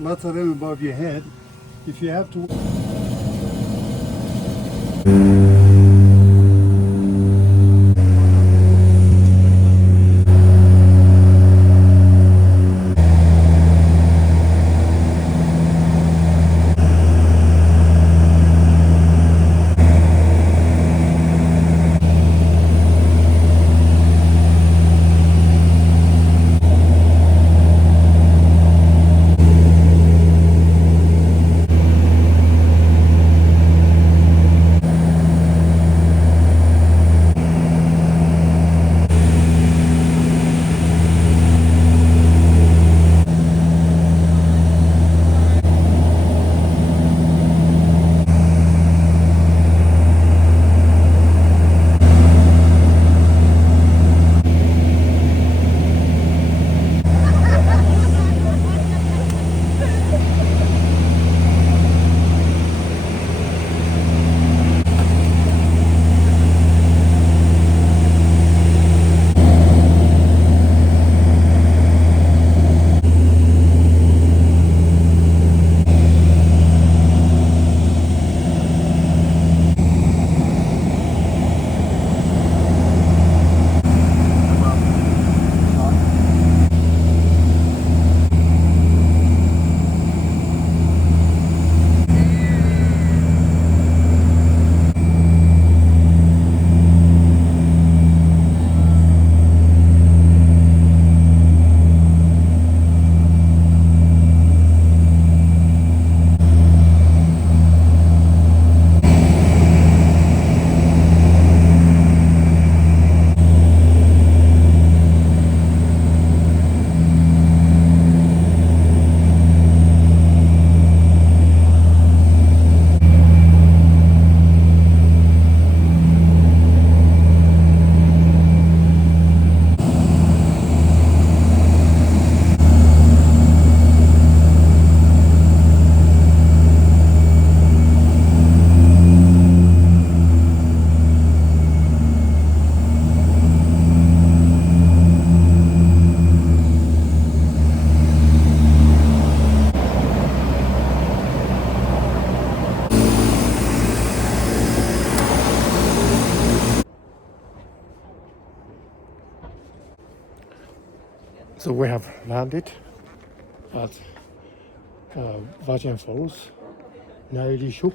lots of them above your head. If you have to... So we have landed at Virgin Falls, Nahanni.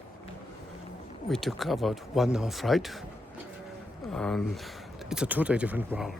We took about 1 hour flight, and it's a totally different world.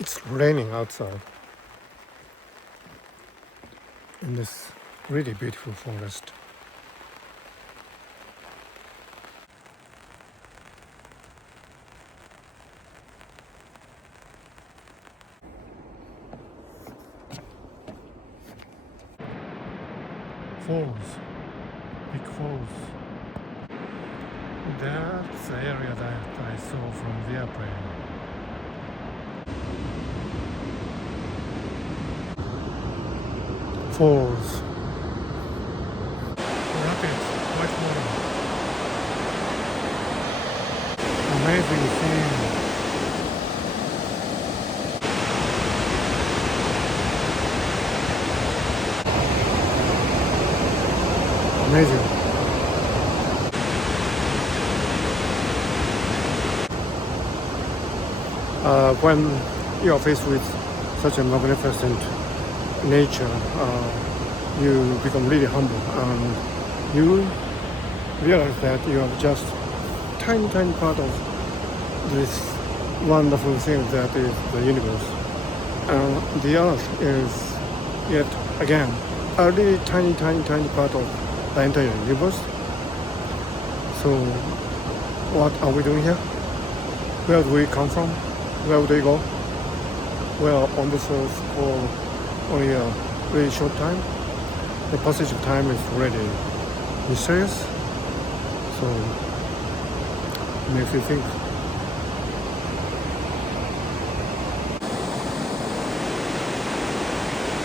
It's raining outside in this really beautiful forest. Falls, big falls. That's the area that I saw from the airplane. Falls, rapids, quite warm. Amazing scene. Amazing. When you are faced with such a magnificent nature, you become really humble, and you realize that you are just tiny part of this wonderful thing that is the universe. The earth is yet again a really tiny part of the entire universe. So what are we doing here? Where do we come from? Where would we go? Well, on this earth for only a really short time. The passage of time is really mysterious. So it makes you think.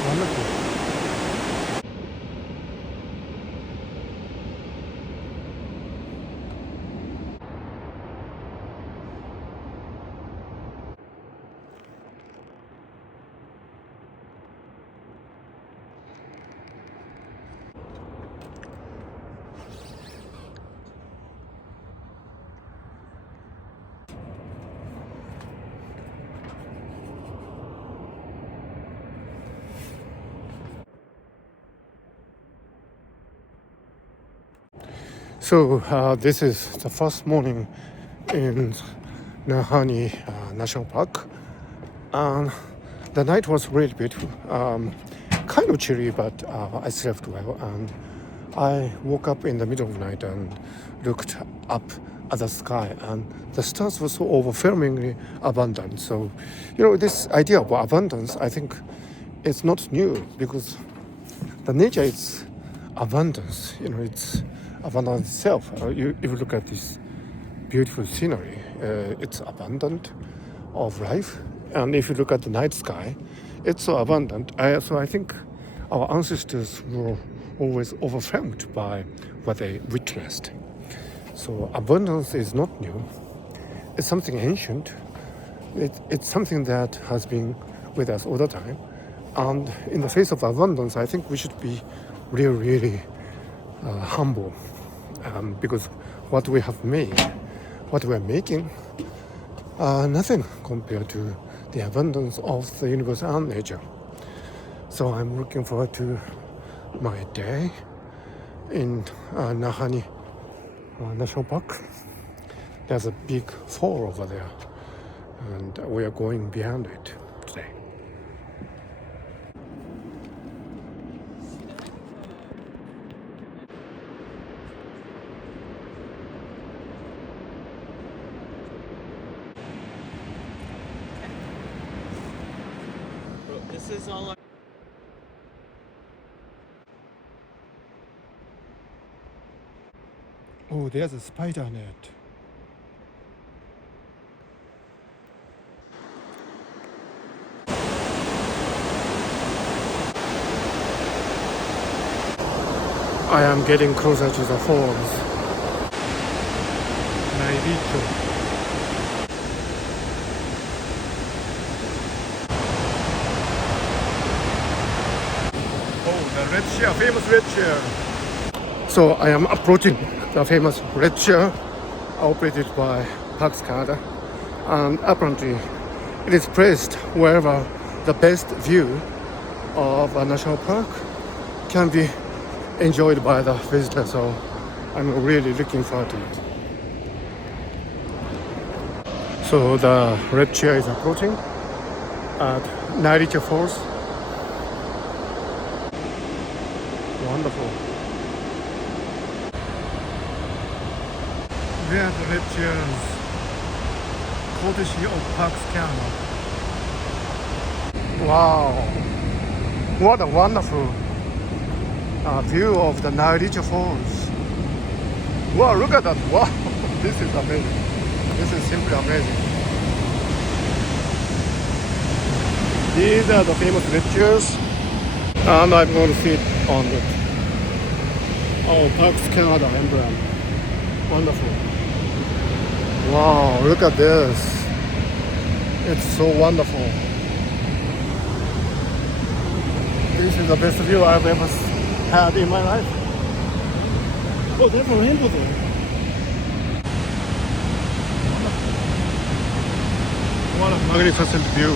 Wonderful. So this is the first morning in Nahanni National Park. The night was really beautiful. Kind of chilly, but I slept well. And I woke up in the middle of the night and looked up at the sky, and the stars were so overwhelmingly abundant. So, this idea of abundance, I think, it's not new because the nature is abundance. It's abundance itself. If you look at this beautiful scenery, it's abundant of life. And if you look at the night sky, it's so abundant. So I think our ancestors were always overwhelmed by what they witnessed. So abundance is not new. It's something ancient. It's something that has been with us all the time. And in the face of abundance, I think we should be really humble, because what we have made, what we are making, nothing compared to the abundance of the universe and nature. So I'm looking forward to my day in Nahanni National Park. There's a big fall over there, and we are going beyond it today. This is all. Oh, there's a spider net. I am getting closer to the falls. Nairicho. Oh, the red chair, famous red chair. So I am approaching the famous red chair operated by Parks Canada, and apparently it is placed wherever the best view of a national park can be enjoyed by the visitor. So I'm really looking forward to it. So the red chair is approaching at Nairicho Falls. Wonderful. There are the red chairs, courtesy of Parks Canada. Wow, what a wonderful view of the Nahanni Falls. Wow, look at that. Wow, this is amazing. This is simply amazing. These are the famous red chairs, and I'm going to sit on it. Oh, Parks Canada emblem. Wonderful. Wow, look at this. It's so wonderful. This is the best view I've ever had in my life. Oh, there's a rainbow there. What a magnificent view.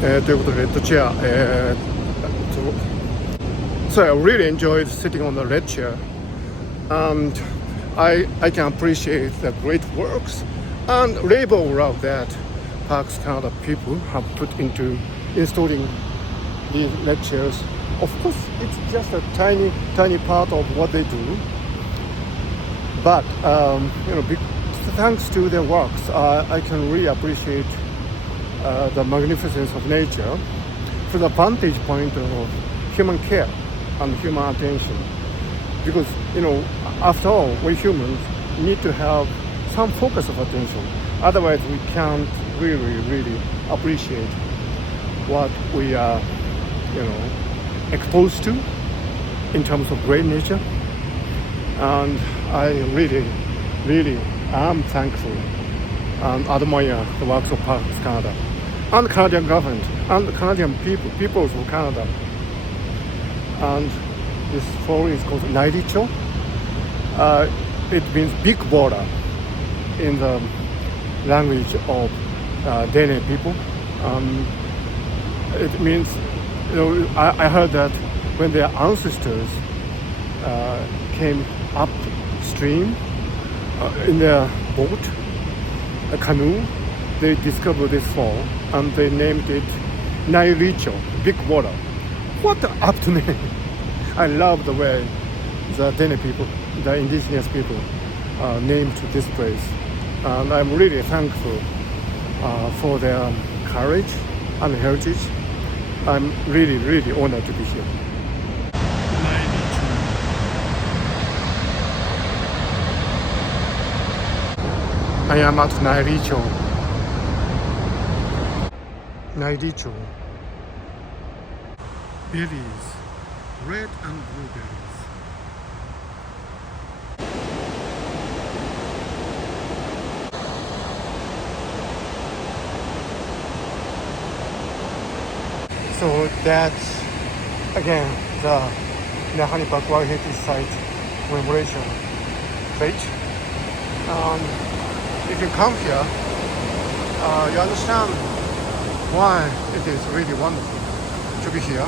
ということで、レッドチェア。So I really enjoyed sitting on the red chair. And I can appreciate the great works and labor of that Parks Canada people have put into installing these lectures. Of course, it's just a tiny part of what they do. But thanks to their works, I can really appreciate the magnificence of nature from the vantage point of human care and human attention. Because after all, we humans need to have some focus of attention. Otherwise, we can't really appreciate what we are, exposed to in terms of great nature. And I really am thankful and admire the works of Parks Canada and the Canadian government and the Canadian peoples of Canada. And this fall is called Nairicho. It means big border in the language of Dene people. It means, I heard that when their ancestors came upstream in their boat, a canoe, they discovered this fall and they named it Nairicho, big water. What an apt name! I love the way the Dene people, the indigenous people, named this place. And I'm really thankful for their courage and heritage. I'm really honored to be here. I am at Nairicho. Nairicho. Berries, red and blueberries. So that's again the Nahanni Park World Heritage Site commemoration page. If you come here, you understand why it is really wonderful to be here.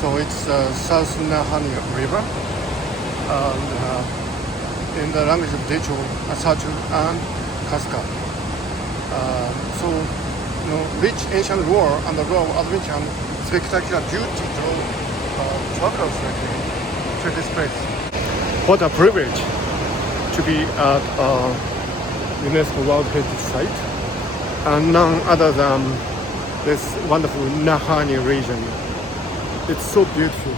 So it's South Nahanni River, and in the language of Decho, Asaju, and Kaska. So, rich ancient lore and the lore of adventure and spectacular beauty drove travelers to this place. What a privilege to be at UNESCO World Heritage Site, and none other than this wonderful Nahanni region. It's so beautiful.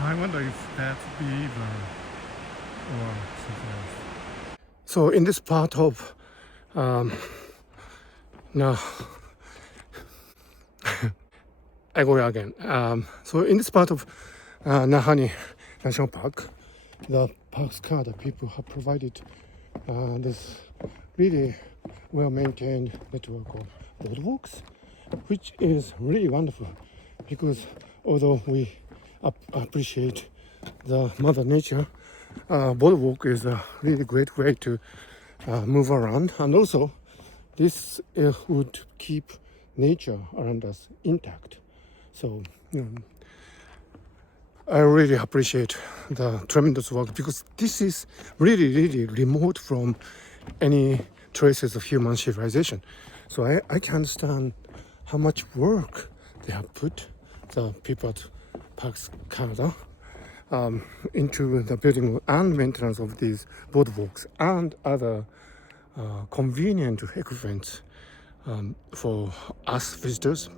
I wonder if that's beaver or something else. So in this part of I go again. So in this part of Nahanni National Park, the Parks Canada people have provided this really well-maintained network of boardwalks, which is really wonderful because although we appreciate the Mother Nature, boardwalk is a really great way to move around, and also this would keep nature around us intact. So I really appreciate the tremendous work because this is really remote from any traces of human civilization. So I can understand how much work they have put, the people at Parks Canada, into the building and maintenance of these boardwalks and other convenient equipment for us visitors.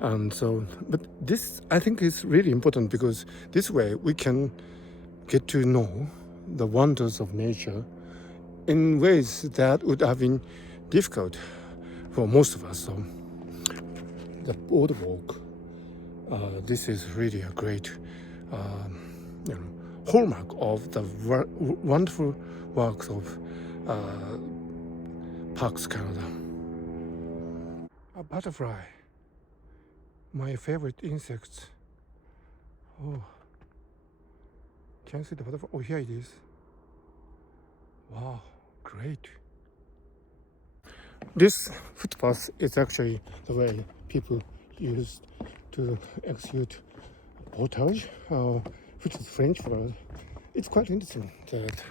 And so, but this I think is really important because this way we can get to know the wonders of nature in ways that would have been difficult for most of us. So the boardwalk, this is really a great hallmark of the wonderful works of Parks Canada. A butterfly, my favorite insects. Oh, can you see the butterfly? Oh, here it is. Wow, great. This footpath is actually the way people used to execute portage, which is French word. It's quite interesting that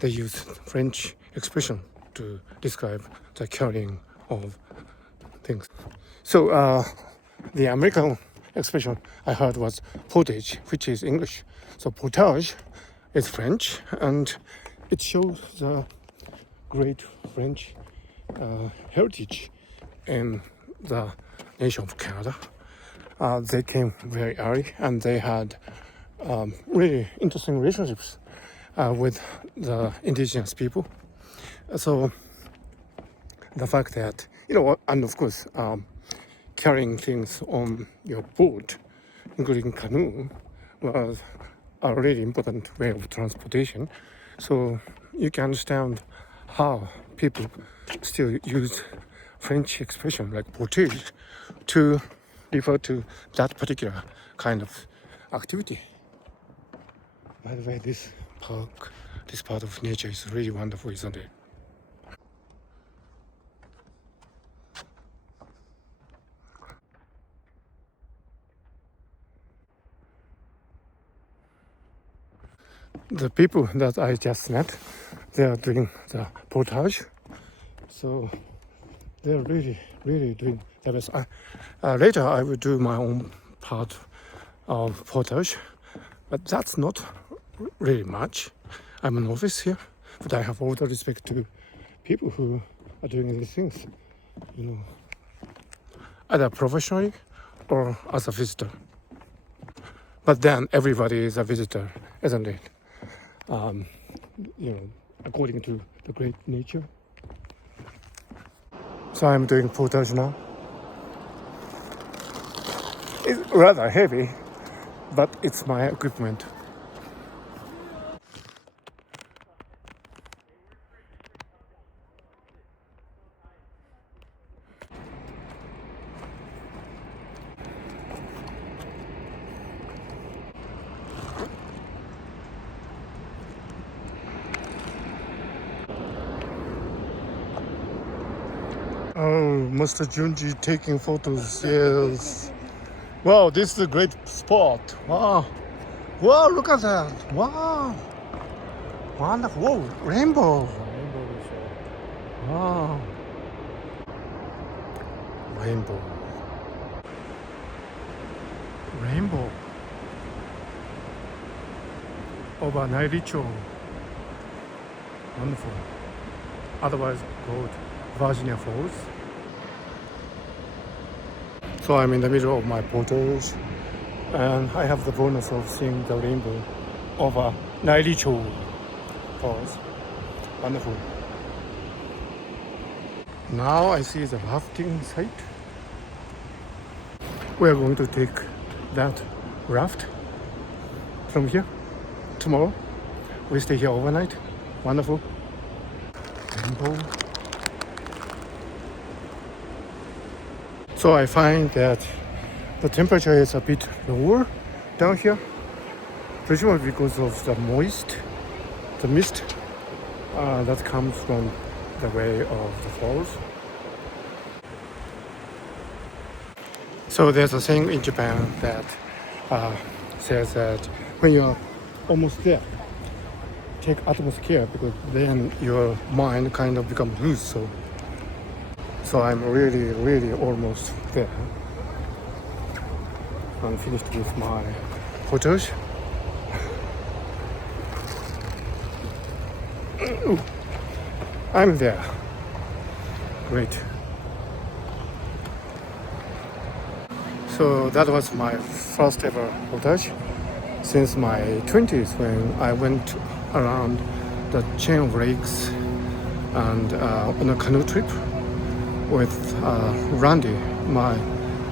they use French expression to describe the carrying of things. So the American expression I heard was portage, which is English. So portage is French, and it shows the great French heritage in the nation of Canada. They came very early, and they had really interesting relationships with the indigenous people. So the fact that, and of course, carrying things on your boat, including canoe, was a really important way of transportation. So you can understand how people still use French expression like portage to refer to that particular kind of activity. By the way, this park, this part of nature is really wonderful, isn't it? The people that I just met, they are doing the portage. So they're really, really doing their best. Later, I will do my own part of portage, but that's not really much. I'm a novice here, but I have all the respect to people who are doing these things, either professionally or as a visitor. But then everybody is a visitor, isn't it? According to the great nature. So I'm doing portage now. It's rather heavy, but it's my equipment. Oh, Mr. Junji taking photos, yes. Wow, this is a great spot. Wow. Wow, look at that. Wow. Wonderful. Whoa, rainbow. Wow. Rainbow. Rainbow. Over Nairicho. Wonderful. Otherwise called Virginia Falls. So I'm in the middle of my portage, and I have the bonus of seeing the rainbow over Nairicho Falls. Wonderful. Now I see the rafting site. We are going to take that raft from here tomorrow. We stay here overnight. Wonderful. Rainbow. So I find that the temperature is a bit lower down here, presumably because of the mist that comes from the way of the falls. So there's a saying in Japan that says that when you're almost there, take utmost care, because then your mind kind of becomes loose. So I'm really almost there. I'm finished with my portage. I'm there. Great. So that was my first ever portage since my 20s, when I went around the chain of lakes and on a canoe trip with Randy, my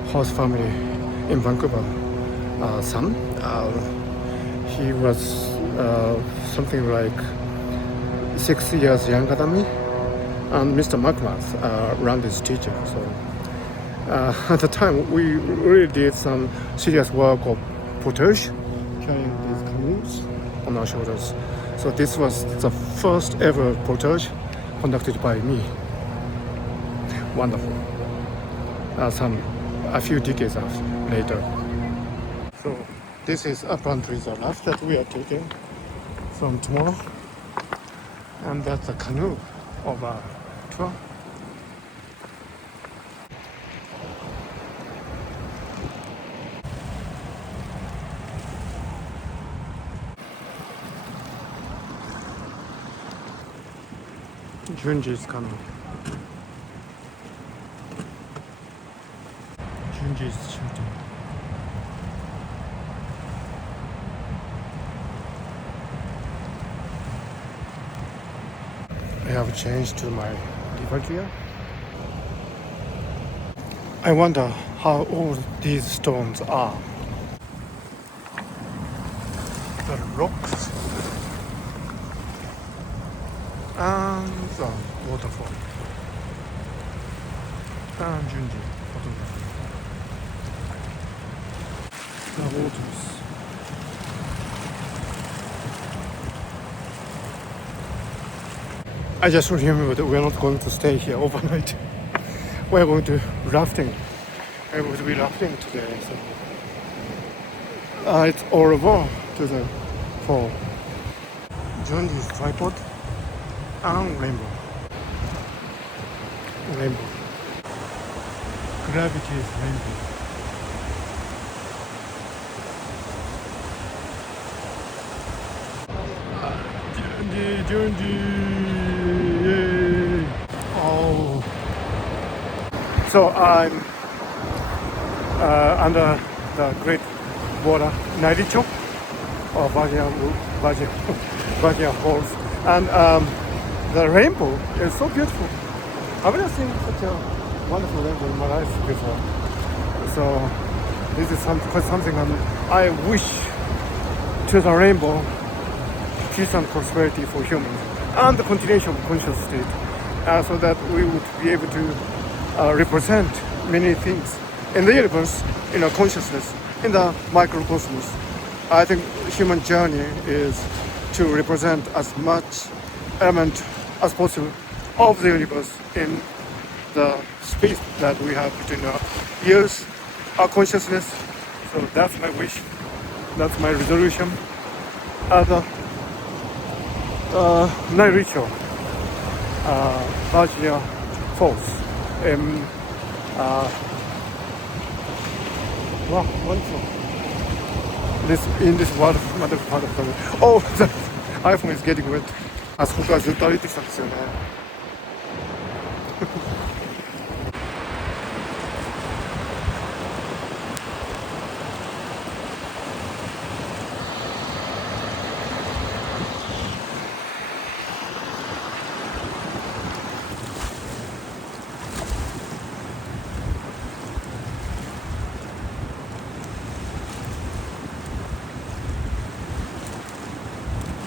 host family in Vancouver son. He was something like 6 years younger than me, and Mr. McMath, Randy's teacher. So at the time we really did some serious work of portage, carrying these canoes on our shoulders. So this was the first ever portage conducted by me. Wonderful. A few decades later. So this is apparently the raft that we are taking from tomorrow, and that's a canoe of a tour. Junji's canoe. Junji's shooting. I have changed to my river gear. I wonder how old these stones are. The rocks and the waterfall. And Junji photography. The waters. I just remembered that we're not going to stay here overnight. We're going to rafting. I'm going to be rafting today. So it's all over to the fall. Junji's tripod and rainbow. Rainbow. Gravity is rainbow. Junji. Yay. Oh. So I'm under the great water Naricho or Bajia Falls, and the rainbow is so beautiful. I've never seen such a wonderful rainbow in my life before. So this is something I wish to the rainbow, peace and prosperity for humans, and the continuation of conscious state, so that we would be able to represent many things in the universe, in our consciousness, in the microcosmos. I think human journey is to represent as much element as possible of the universe in the space that we have between our ears, our consciousness. So that's my wish, that's my resolution. Nairicho, Bajia Falls. Wow, wonderful. In this wonderful part of the world. Oh, the iPhone is getting wet. あそこからずっと歩いてきたんですよね。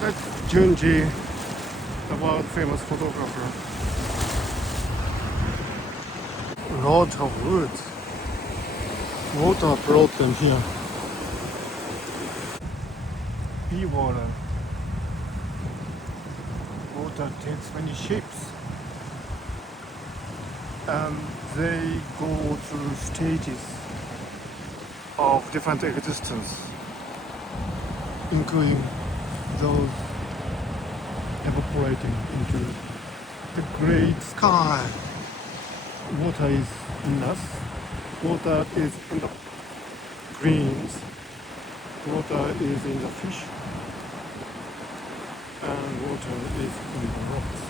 That's Junji, the world famous photographer. Lots of woods. Water brought them here. Be water. Water takes many shapes. And they go through stages of different existence, including those evaporating into the great sky. Water is in us, water is in the greens, water is in the fish, and water is in the rocks.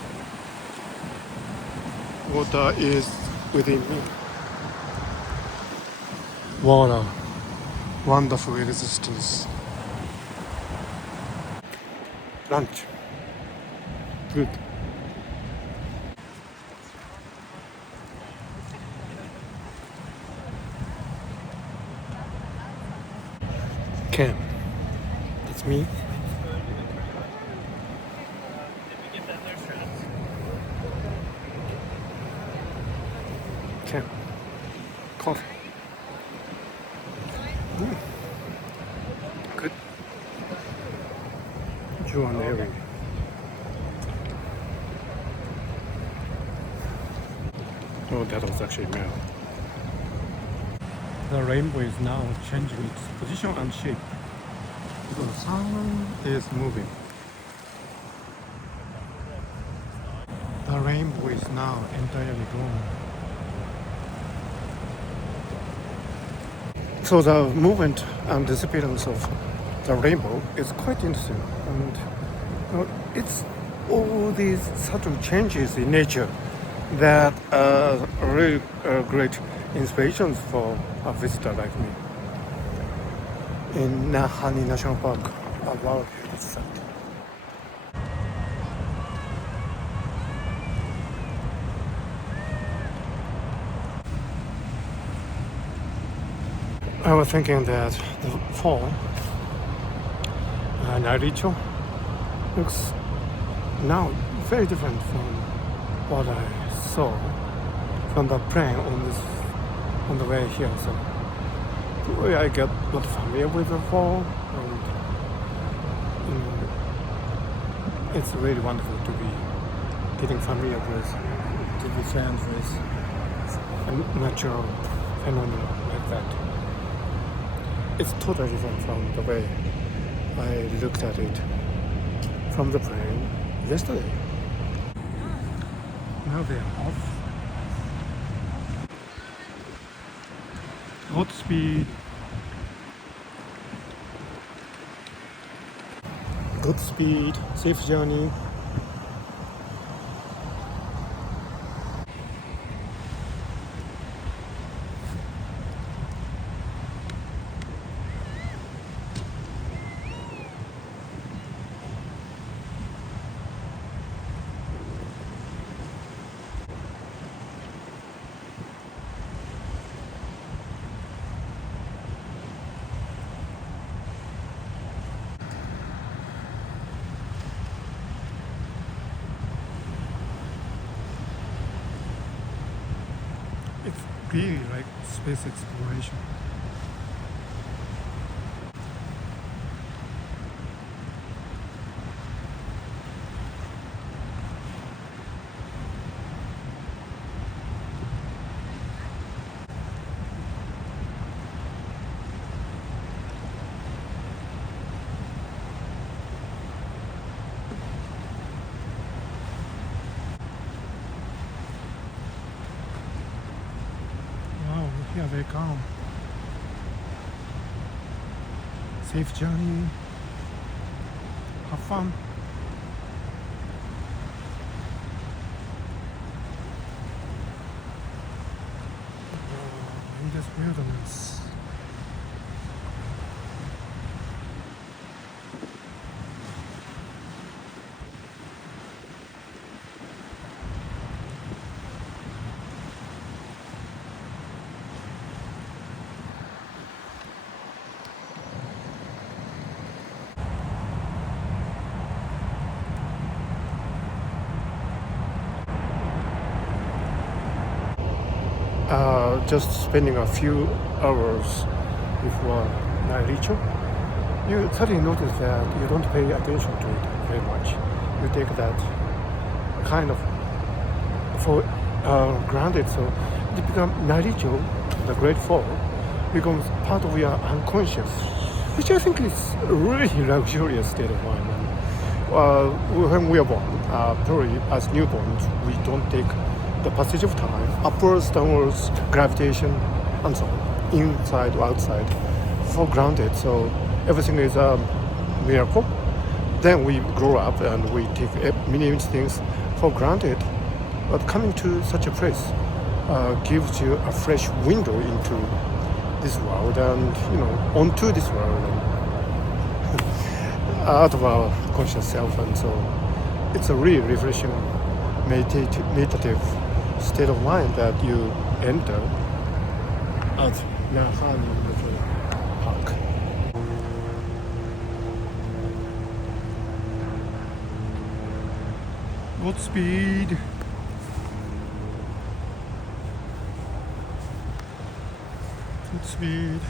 Water is within me. Water, wonderful existence. Lunch. Good. Ken. It's me. Ken. Coffee. Good. Jordan Lodders. Oh, that was actually Mel. The rainbow is now changing its position and shape because the sun is moving. The rainbow is now entirely gone. So the movement and disappearance of the rainbow is quite interesting, and it's all these subtle changes in nature that are really great inspirations for a visitor like me. In Nahanni National Park, a World Heritage Site. I was thinking that the fall, Naricho, looks now very different from what I saw from the plane on the way here. So I get not familiar with the fall, and it's really wonderful to be getting familiar with, to be friends with a natural phenomenon like that. It's totally different from the way I looked at it from the plane yesterday. Now they are off. Godspeed. Godspeed. Safe journey. It's really like space exploration. Here they come. Safe journey. Have fun. In this wilderness. Just spending a few hours before Naricho, you suddenly notice that you don't pay attention to it very much. You take that kind of for granted, so it becomes Naricho, the Great Fall, becomes part of your unconscious, which I think is a really luxurious state of mind. When we are born, probably as newborns, we don't take the passage of time, upwards, downwards, gravitation, and so on, inside or outside, for granted. So everything is a miracle. Then we grow up and we take many things for granted. But coming to such a place gives you a fresh window into this world and onto this world and out of our conscious self. And so it's a really refreshing, meditative state of mind that you enter at Nahanni River Park. Godspeed. Godspeed.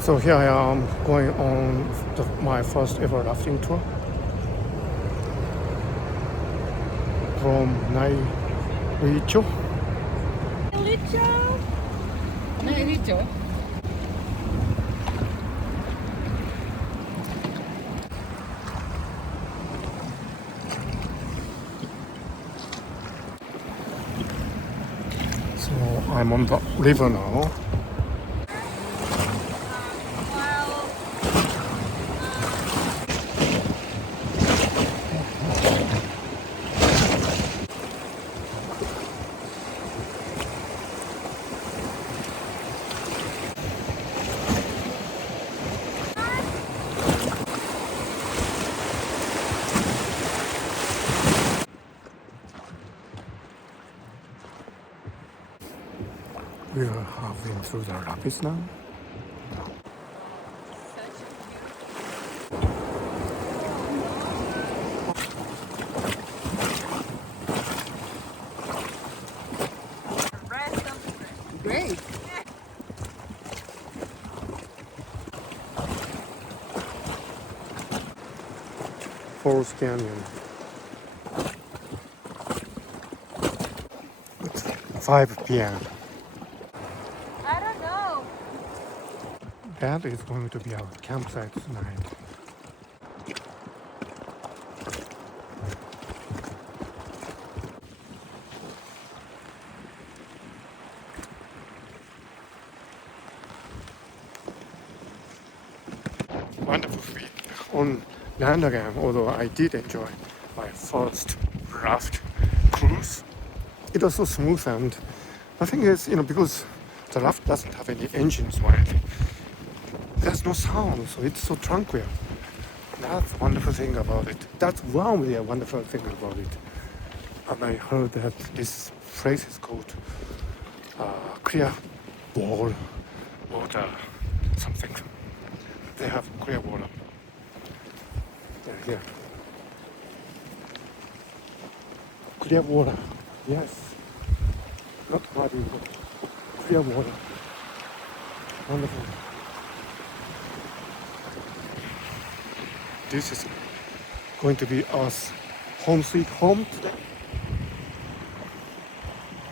So here I am going on my first ever rafting tour. from Nairicho. Nairicho. So I'm on the river now. We are halfway through the rapids now. Great. Forest Canyon. It's 5 p.m. I don't know. That is going to be our campsite tonight. Wonderful feat on land again, although I did enjoy my first raft cruise. It was so smooth, and the thing is, because the raft doesn't have any engines on it, there's no sound, so it's so tranquil. That's the wonderful thing about it. That's one really wonderful thing about it. And I heard that this place is called clear ball water something. They have clear water. Here. Clear water. Yes. Not muddy water. Clear water. Wonderful. This is going to be us home sweet home today.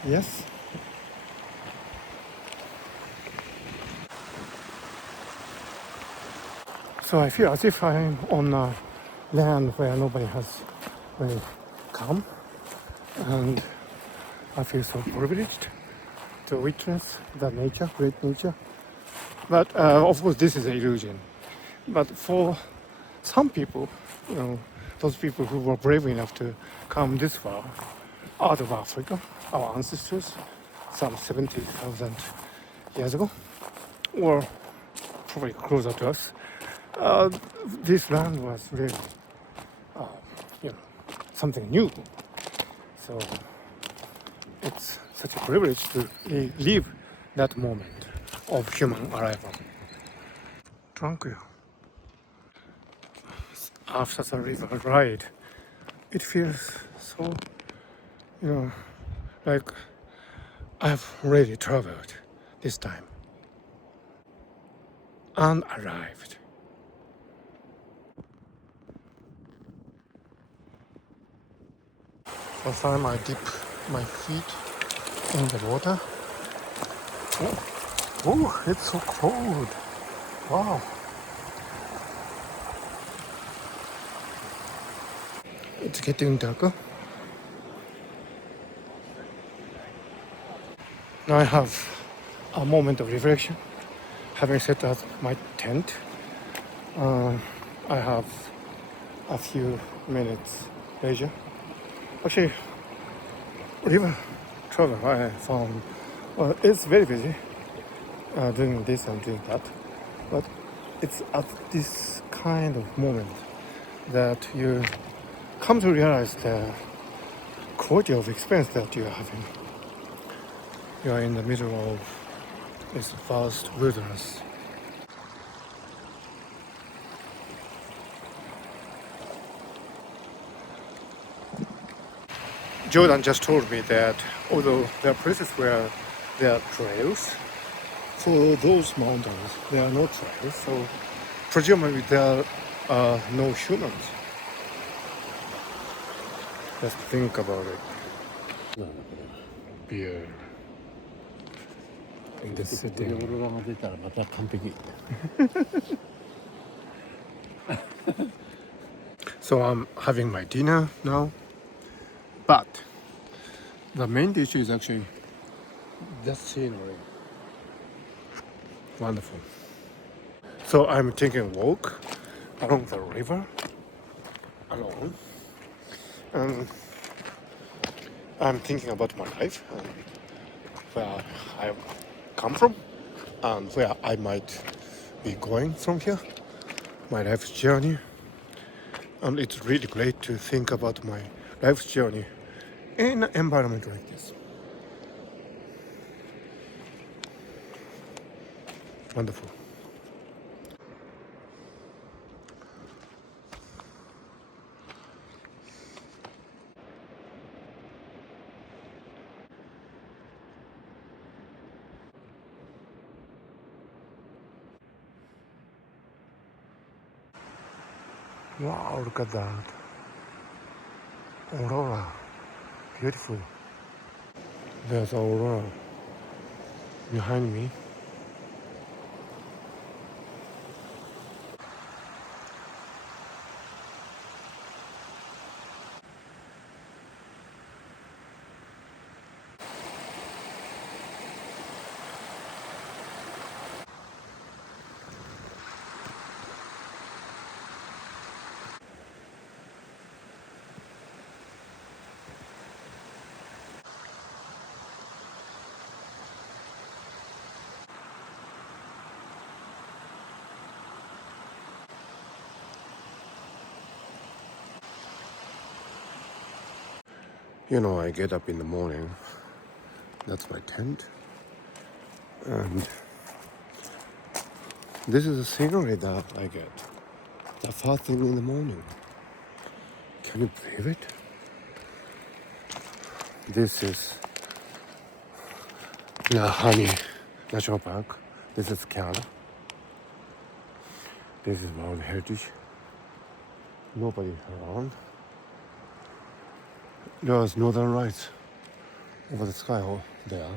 Yes. So I feel as if I'm on a land where nobody has really come, and I feel so privileged to witness the nature, great nature. But of course, this is an illusion. But for some people, those people who were brave enough to come this far out of Africa, our ancestors, some 70,000 years ago, or probably closer to us, this land was really, something new. So it's such a privilege to live that moment of human arrival. Tranquil. After the river ride, it feels so, like I've really traveled this time and arrived. First time I dip my feet in the water. Oh, it's so cold. Wow. It's getting darker. Now I have a moment of reflection. Having set up my tent, I have a few minutes leisure. Actually, river travel I found, it's very busy doing this and doing that, but it's at this kind of moment that you come to realize the quality of experience that you are having. You are in the middle of this vast wilderness. Jordan just told me that although there are places where there are trails, for those mountains there are no trails, so presumably there are no humans. Just think about it. Beer in the city. So I'm having my dinner now, but the main dish is actually the scenery. Wonderful. So I'm taking a walk along the river alone, and I'm thinking about my life and where I come from and where I might be going from here, my life's journey. And it's really great to think about my life's journey in an environment like this. Wonderful. Wow, look at that. Aurora. Beautiful. There's Aurora behind me. You know, I get up in the morning. That's my tent. And this is the scenery that I get. The first thing in the morning. Can you believe it? This is Nahanni National Park. This is Canada. This is World Heritage. Nobody around. There was northern lights over the sky there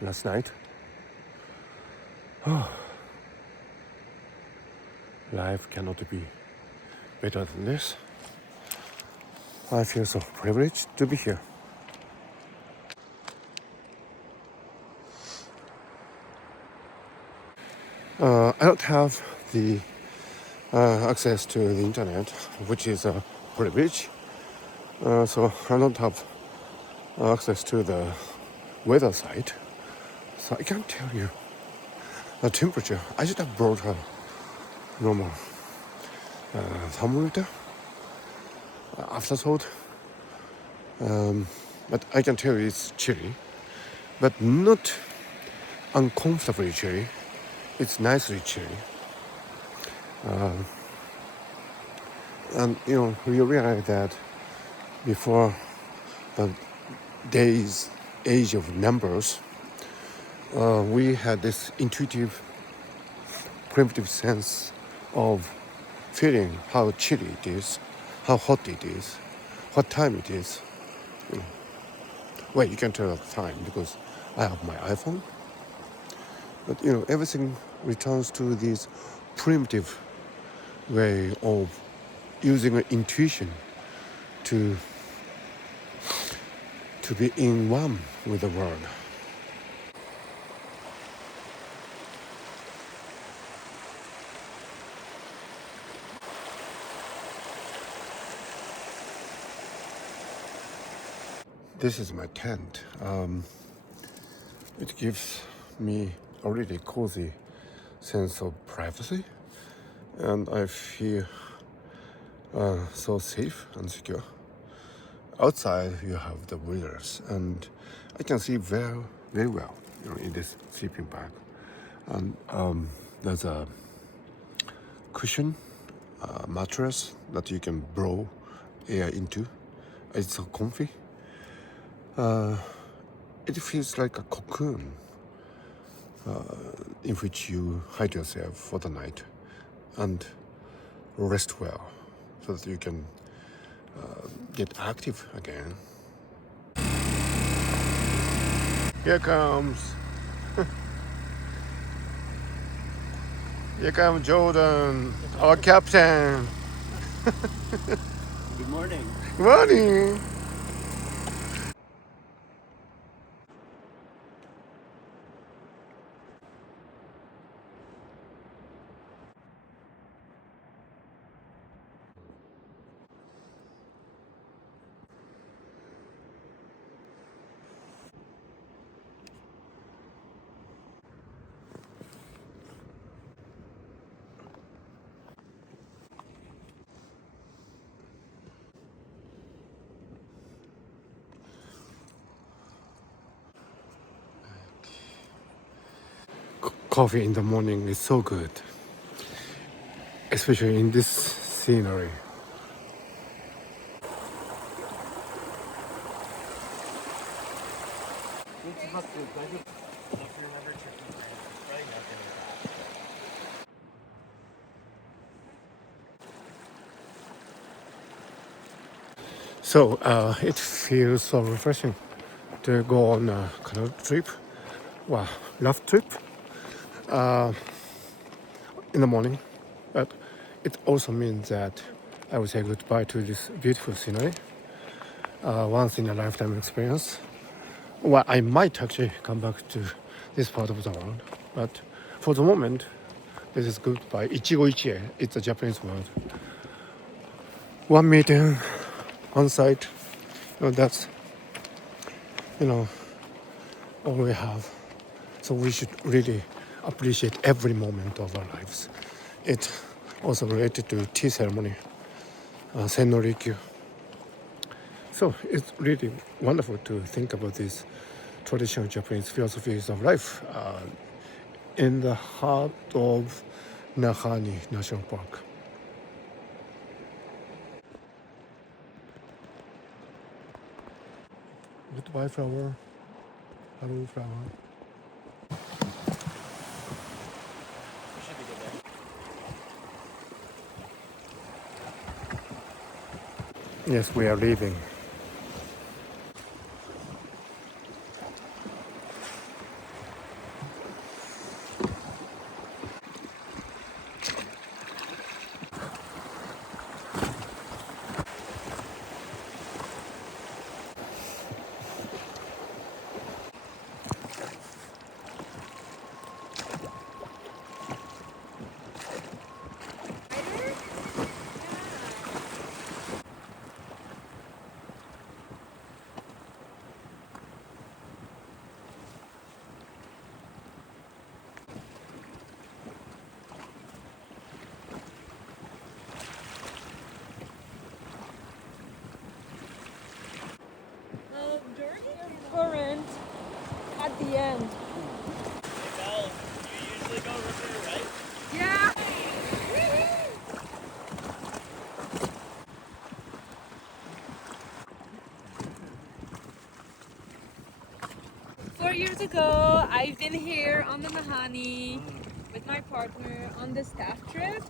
last night. Life cannot be better than this. I feel so privileged to be here. I don't have the access to the internet, which is a privilege. So I don't have access to the weather site. So I can't tell you the temperature. I should have brought a normal thermometer after thought. But I can tell you it's chilly, but not uncomfortably chilly. It's nicely chilly. And you know, you realize that before the day's age of numbers, we had this intuitive, primitive sense of feeling how chilly it is, how hot it is, what time it is. Well, you can tell the time because I have my iPhone. But you know, everything returns to this primitive way of using intuition to be in one with the world. This is my tent. It gives me a really cozy sense of privacy, and I feel so safe and secure. Outside you have the wilderness, and I can see very, very well, you know, in this sleeping bag. And there's a cushion, mattress that you can blow air into. It's so comfy. It feels like a cocoon in which you hide yourself for the night and rest well, so that you can get active again. Here comes, here comes Jordan, our captain. Good morning. Good morning. Coffee in the morning is so good, especially in this scenery. So it feels so refreshing to go on a canoe trip, well, raft trip in the morning. But it also means that I will say goodbye to this beautiful scenery, once in a lifetime experience. Well, I might actually come back to this part of the world, but for the moment, this is goodbye. Ichigo Ichie, it's a Japanese word. One meeting, on site, that's, all we have. So we should really appreciate every moment of our lives. It's also related to tea ceremony, Sen no Rikyu. So it's really wonderful to think about these traditional Japanese philosophies of life in the heart of Nahanni National Park. Goodbye flower, hello flower. Yes, we are leaving. Current at the end. Well, you usually go river, right? Yeah. 4 years ago, I've been here on the Nahanni with my partner on the staff trip.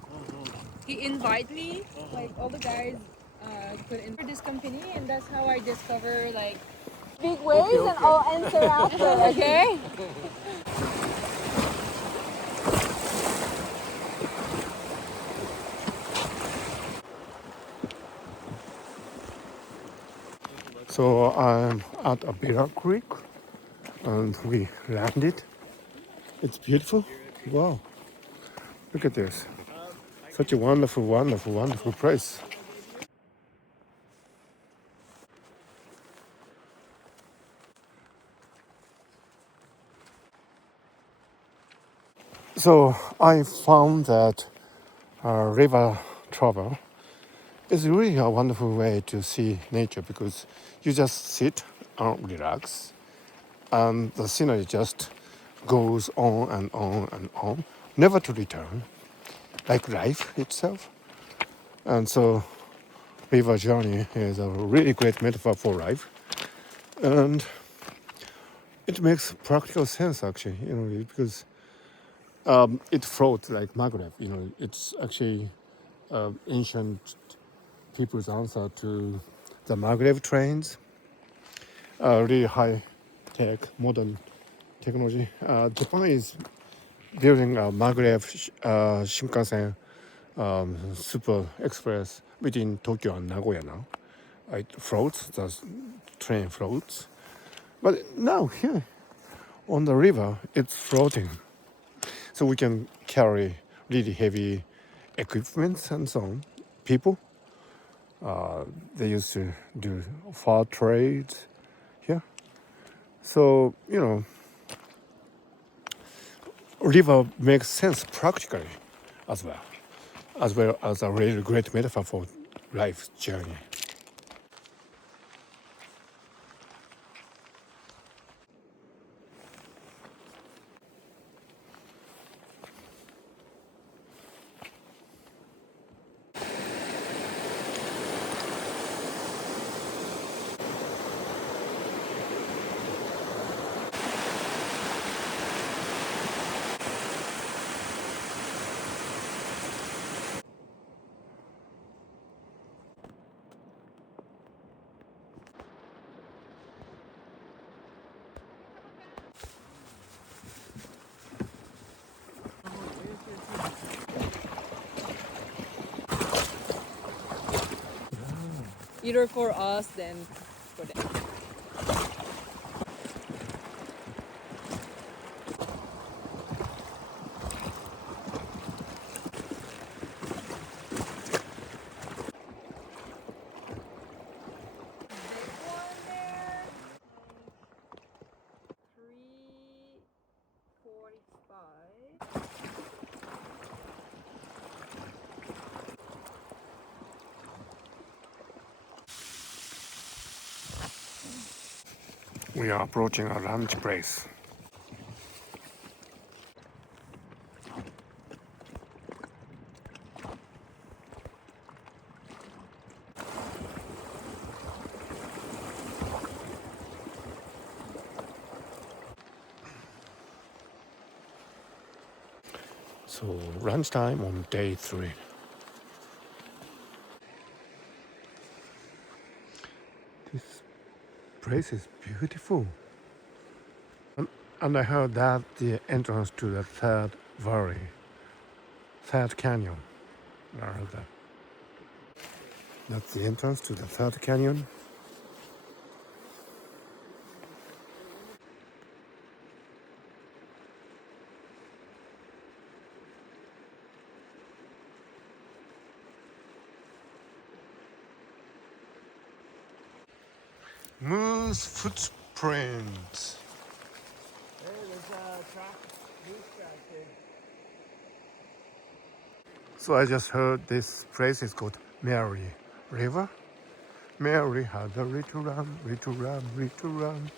He invited me, like all the guys could enter this company, and that's how I discover like big waves, okay. And I'll answer after, okay? So I'm at a Bira Creek and we landed. It's beautiful. Wow. Look at this. Such a wonderful, wonderful, wonderful place. So I found that river travel is really a wonderful way to see nature because you just sit and relax and the scenery just goes on and on and on, never to return, like life itself. And so river journey is a really great metaphor for life. And it makes practical sense actually, because it floats like magnet. It's actually ancient people's answer to the maglev trains, really high-tech, modern technology. Japan is building a maglev Shinkansen super express between Tokyo and Nagoya now. It floats, the train floats. But now here on the river, it's floating. So we can carry really heavy equipment and so on. People, they used to do far trades here. So, river makes sense practically as well as a really great metaphor for life journey. Either for us, then for them. We are approaching a lunch place. So lunchtime on day 3. This place is beautiful. And I heard that the entrance to the third valley, third canyon. I heard that. That's the entrance to the third canyon. Moose footprints. Hey, there's a track, moose track here. So I just heard this place is called Mary River. Mary had a little run, little run, little run.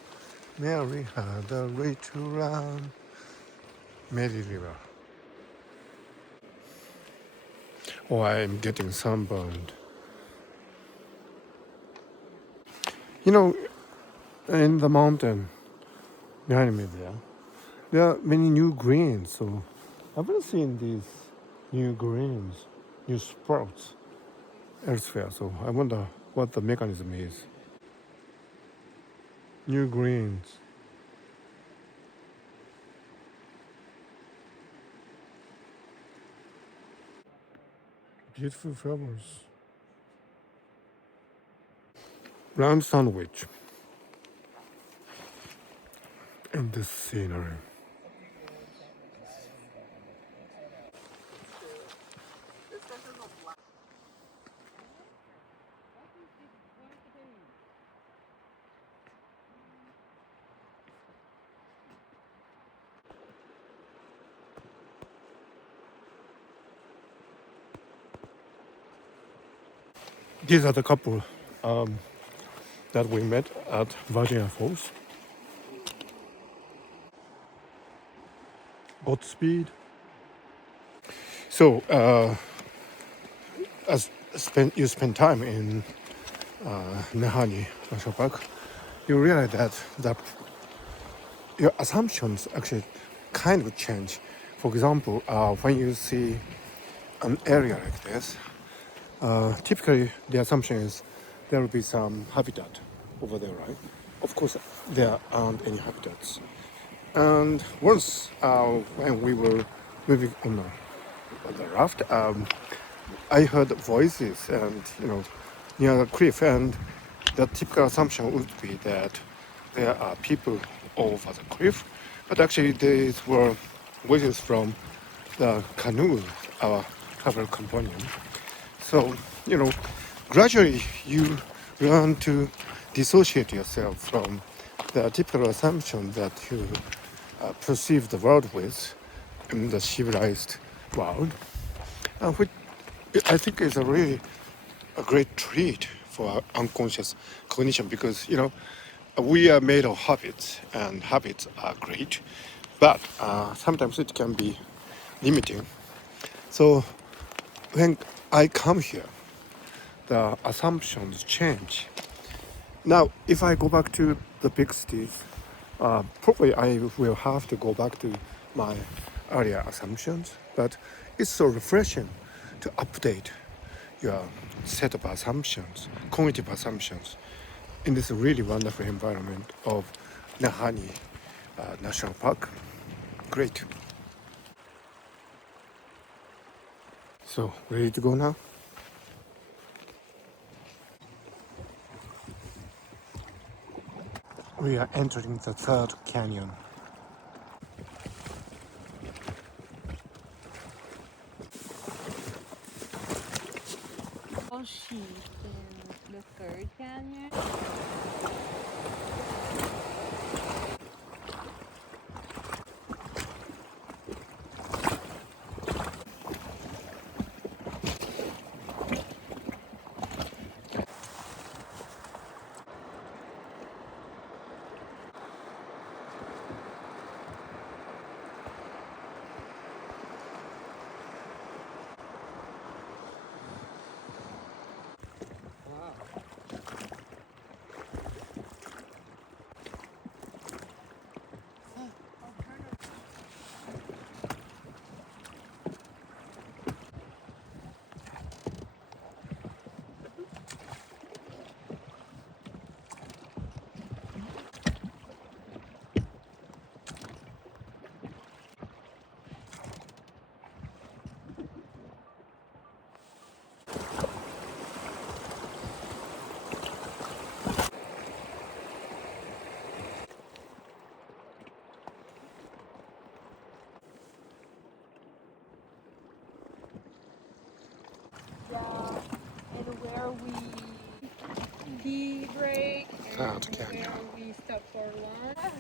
Mary had a little run. Mary River. Oh, I'm getting sunburned. In the mountain behind me there are many new greens. So I've never seen these new greens, new sprouts elsewhere. So I wonder what the mechanism is. New greens. Beautiful flowers. Round sandwich in this scenery. These are the couple that we met at Virginia Falls. Godspeed. So, as you spend time in Nahanni National Park, you realize that your assumptions actually kind of change. For example, when you see an area like this, typically the assumption is there will be some habitat over there, right? Of course, there aren't any habitats. And once when we were moving on the raft, I heard voices and near the cliff, and the typical assumption would be that there are people over the cliff, but actually these were voices from the canoe, our travel companion. So, gradually you learn to dissociate yourself from the typical assumption that you perceive the world with in the civilized world, which I think is a great treat for our unconscious cognition because, we are made of habits and habits are great, but sometimes it can be limiting. So when I come here, the assumptions change. Now, if I go back to the big cities, probably I will have to go back to my earlier assumptions, but it's so refreshing to update your set of assumptions, cognitive assumptions, in this really wonderful environment of Nahanni National Park. Great. So, ready to go now? We are entering the third canyon. All sheep in the third canyon. Yeah, and where we tea break and Third canyon. where we stop for lunch.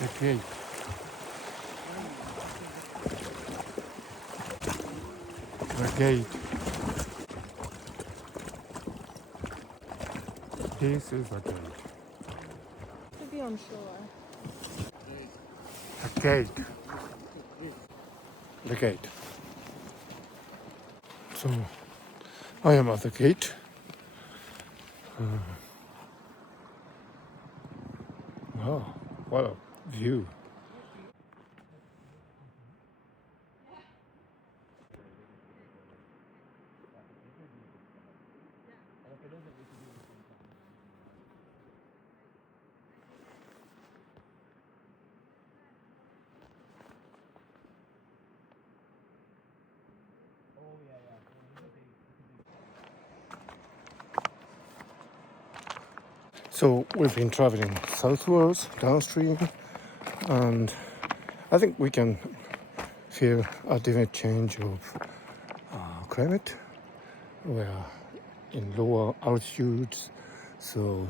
The gate. The gate. This is the gate. To be on shore. The gate. The gate. So, I am at the gate. Wow, what a view. So we've been traveling southwards, downstream, and I think we can feel a definite change of climate. We are in lower altitudes, so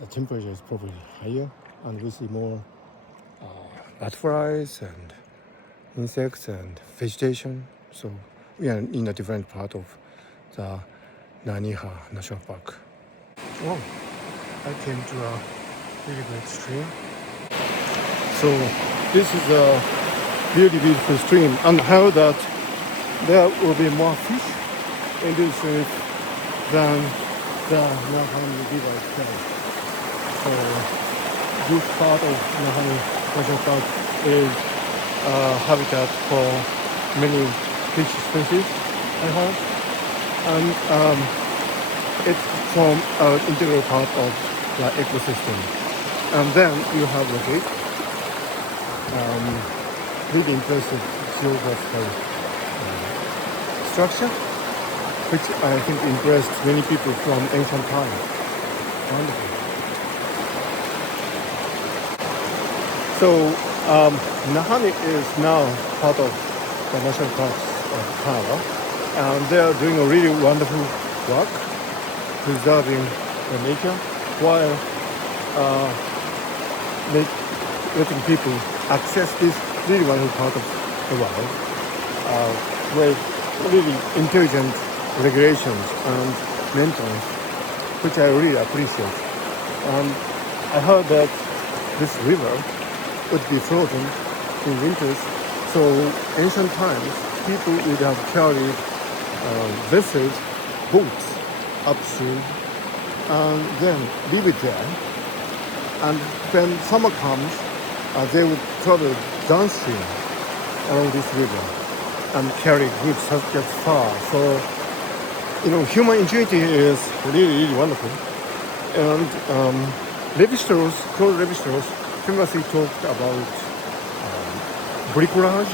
the temperature is probably higher, and we see more butterflies and insects and vegetation. So we are in a different part of the Nahanni National Park. Oh, I came to a really great stream. So this is a really beautiful stream, and how that there will be more fish in this stream than the Nahanni River itself. So this part of Nahanni National Park is a habitat for many fish species, I heard, and it's from an integral part of the ecosystem. And then you have the gate, really impressive geographical structure, which I think impressed many people from ancient times. Wonderful. So Nahanni is now part of the national parks of Canada, and they are doing a really wonderful work preserving the nature while letting people access this really wonderful part of the world with really intelligent regulations and maintenance, which I really appreciate. And I heard that this river would be frozen in winters, so ancient times people would have carried vessels, boats upstream, and then leave it there. And when summer comes, they would travel downstream along this river and carry goods such as far. So, human ingenuity is really, really wonderful. And Claude Lévi-Strauss famously talked about bricolage,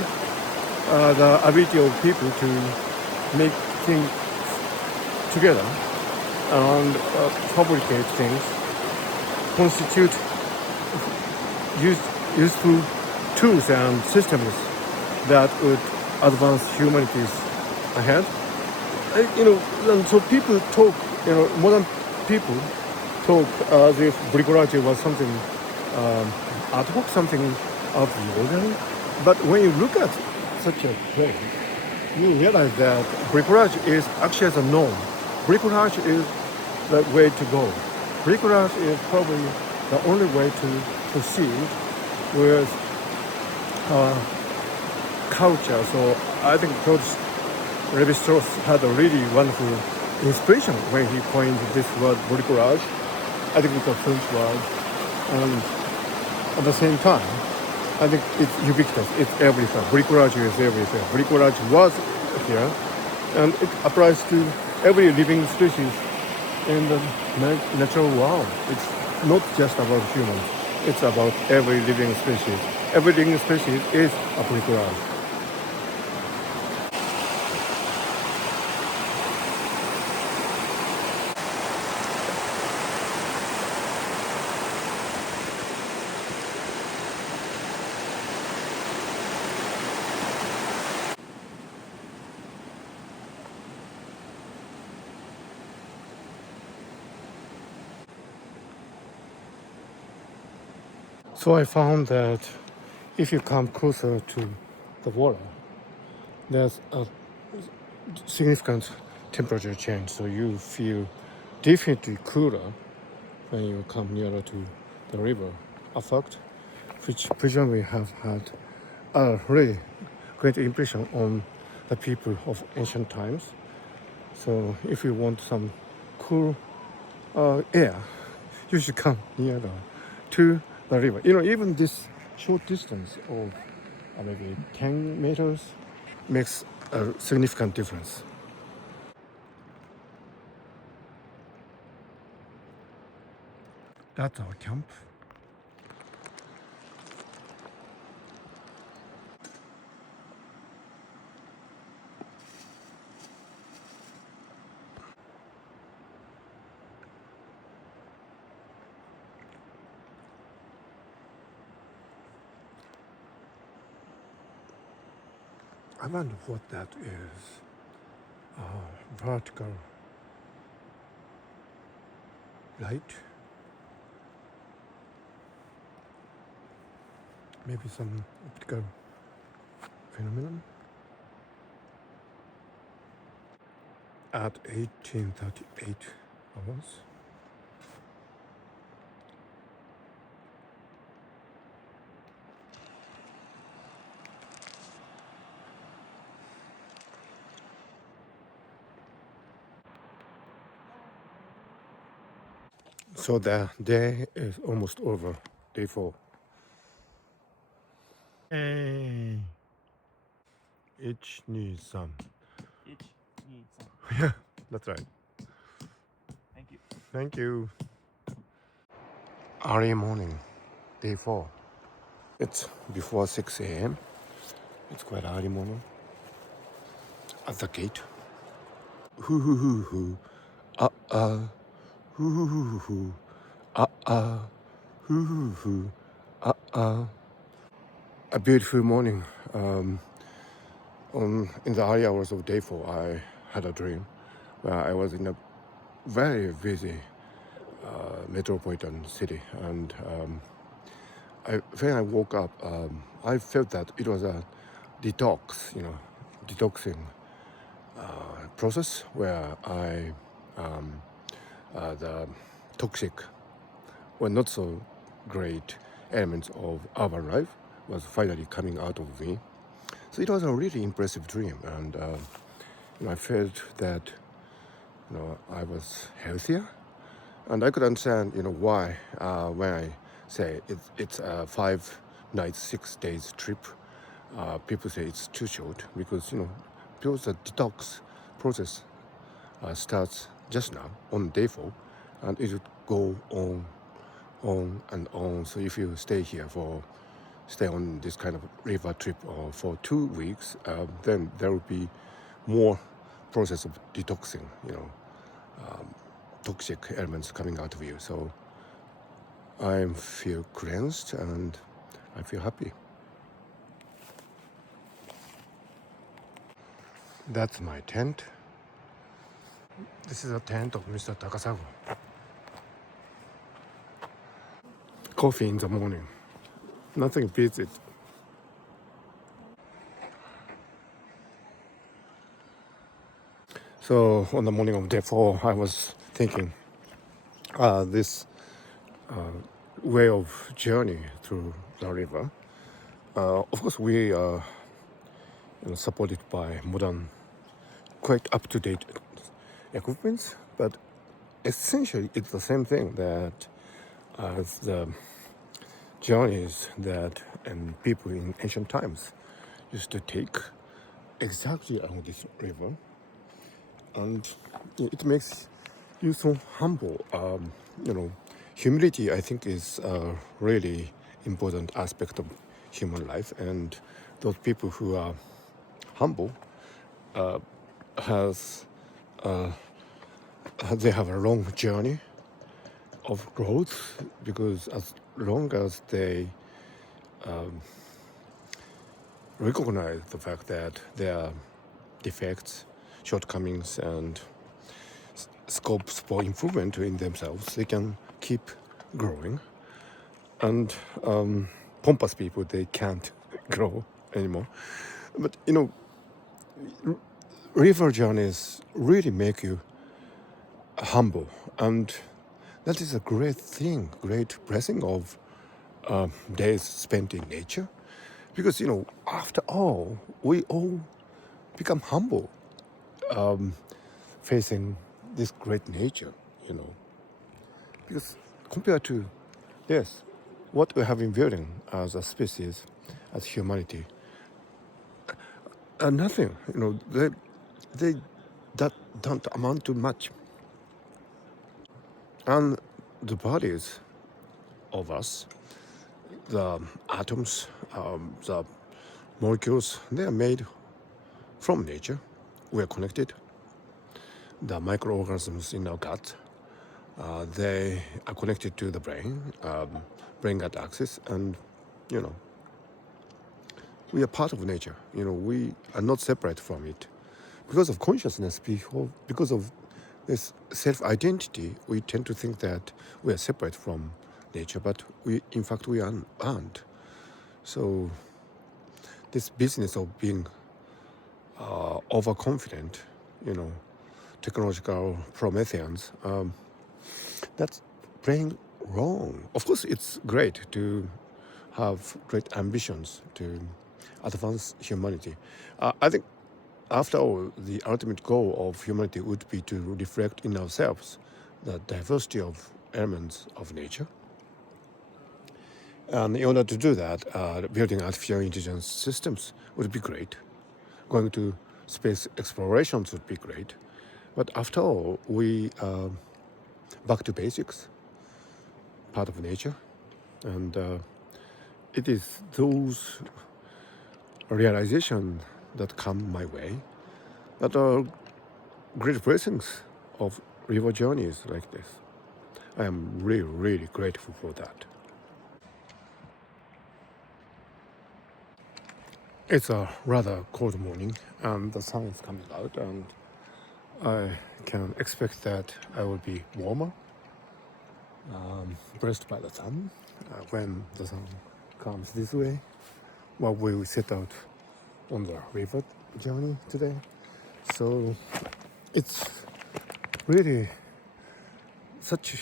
the ability of people to make things together and fabricate things, constitute useful tools and systems that would advance humanities ahead. And so people talk, modern people talk as if bricolage was something ad hoc, something of the ordinary. But when you look at such a place, you realize that bricolage is actually the norm. Bricolage is the way to go. Bricolage is probably the only way to proceed with culture. So I think Claude Lévi-Strauss had a really wonderful inspiration when he coined this word bricolage. I think it's a French word, and at the same time, I think it's ubiquitous. It's everywhere. Bricolage is everywhere. Bricolage was here, and it applies to every living species in the natural world. It's not just about humans. It's about every living species. Every living species is a bricolage. So I found that if you come closer to the water, there's a significant temperature change. So you feel definitely cooler when you come nearer to the river. A fact which presumably have had a really great impression on the people of ancient times. So if you want some cool air, you should come nearer to the river. Even this short distance of maybe 10 meters makes a significant difference. That's our camp. I wonder what that is. Vertical light. maybe some optical phenomenon. At 1838 hours. So the day is almost over, day 4. Hey. Ichi-ni-san. Yeah, that's right. Thank you. Thank you. Early morning, day 4. It's before 6 a.m. It's quite early morning. At the gate. Hoo hoo hoo hoo. Hoo hoo hoo hoo. Hoo hoo hoo. A beautiful morning. In the early hours of day 4, I had a dream where I was in a very busy metropolitan city, and when I woke up, I felt that it was a detoxing process where the toxic or not so great elements of urban life was finally coming out of me. So it was a really impressive dream, and I felt that I was healthier, and I could understand why when I say it's a 5 nights 6 days trip, people say it's too short because because the detox process starts just now on day 4, and it would go on and on. So if you stay on this kind of river trip for 2 weeks, then there will be more process of detoxing, toxic elements coming out of you. So I feel cleansed and I feel happy. That's my tent. This is a tent of Mr. Takasago. Coffee in the morning. Nothing beats it. So on the morning of day 4, I was thinking this way of journey through the river. Of course, we are supported by modern, quite up-to-date equipment, but essentially it's the same thing that as the journeys that and people in ancient times used to take exactly along this river, and it makes you so humble. Humility, I think, is a really important aspect of human life, and those people who are humble has they have a long journey of growth, because as long as they recognize the fact that there are defects, shortcomings, and scopes for improvement in themselves, they can keep growing. And pompous people, they can't grow anymore. But river journeys really make you humble, and that is a great thing, great blessing of days spent in nature, because after all, we all become humble facing this great nature, because compared to what we have been building as a species, as humanity, nothing, they that don't amount to much. And the bodies of us, the atoms, the molecules, they are made from nature. We are connected. The microorganisms in our gut, they are connected to the brain, brain gut axis, and we are part of nature. We are not separate from it. Because of consciousness, because of this self-identity, we tend to think that we are separate from nature, but in fact we aren't. So this business of being overconfident, technological Prometheans, that's playing wrong. Of course, it's great to have great ambitions to advance humanity. I think, after all, the ultimate goal of humanity would be to reflect in ourselves the diversity of elements of nature. And in order to do that, building artificial intelligence systems would be great. Going to space explorations would be great. But after all, we back to basics, part of nature. And it is those realizations that come my way that are great blessings of river journeys like this. I am really, really grateful for that. It's a rather cold morning and the sun is coming out, and I can expect that I will be warmer, blessed by the sun when the sun comes this way, while we will set out on the river journey today. So it's really such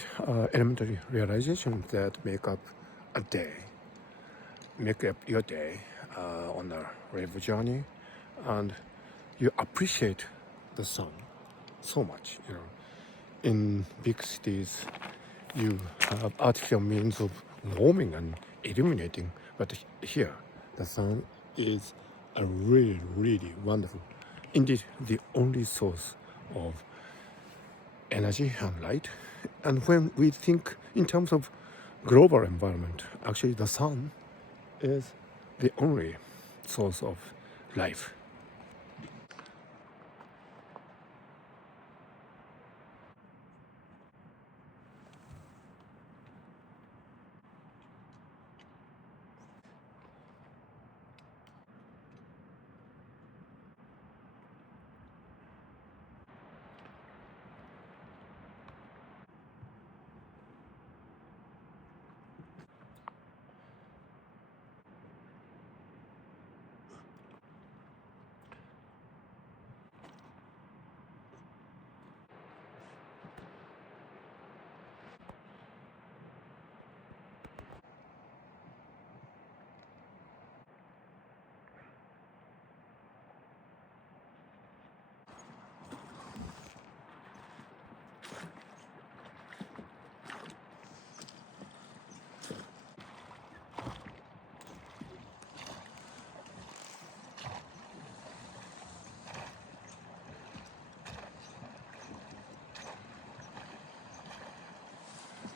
elementary realizations that make up your day on a river journey, and you appreciate the sun so much. In big cities, you have artificial means of warming and illuminating, but here, the sun is a really, really wonderful, indeed, the only source of energy and light. And when we think in terms of global environment, actually the sun is the only source of life.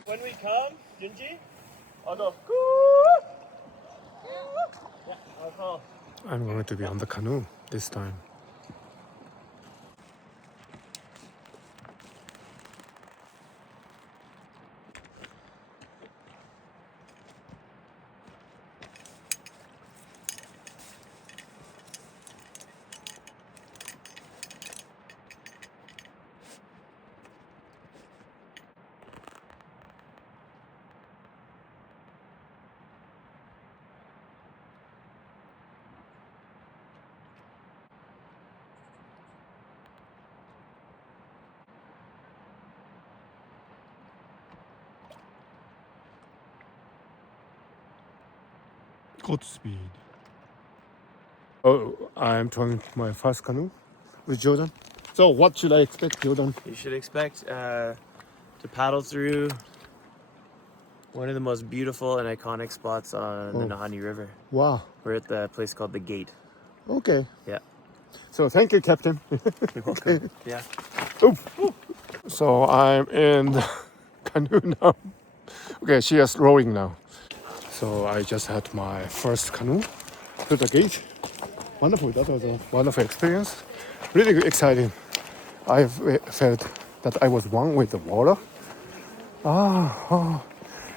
When we come, Junji, I'll go. Yeah, I'll call. I'm going to be on the canoe this time. Godspeed. Oh, I'm trying my first canoe with Jordan. So what should I expect, Jordan? You should expect to paddle through one of the most beautiful and iconic spots on the Nahanni River. Wow. We're at the place called the Gate. Okay. Yeah. So thank you, Captain. You're welcome. Yeah. Oof. So I'm in the canoe now. Okay, she is rowing now. So I just had my first canoe to the gate. Wonderful. That was a wonderful experience. Really exciting. I felt that I was one with the water.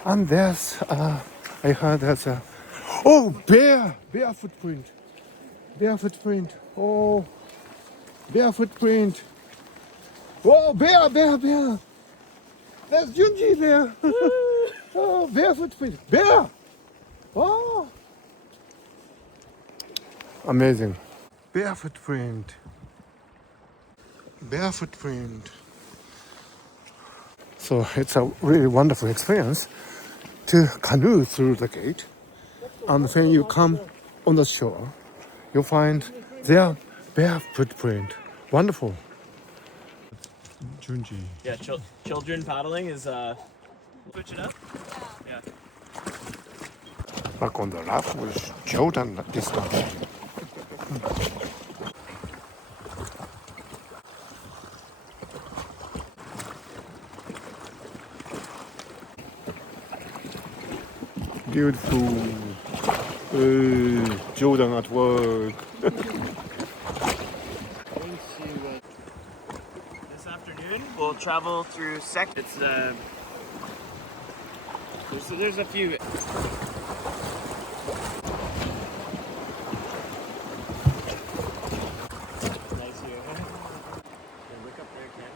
And there's, I heard there's a, bear footprint. Oh, bear footprint. Oh, bear. There's Junji there. Oh, bear footprint. Bear. Oh, amazing. Barefoot print. Barefoot print. So it's a really wonderful experience to canoe through the gate. And when you come on the shore, you'll find their bare footprint. Wonderful. Junji. Yeah, children paddling is switch it up. Yeah. Back on the raft with Jordan this time. Beautiful. Jordan at work. This afternoon we'll travel through It's there's a few. Nice here. Yeah, look up there, Ken.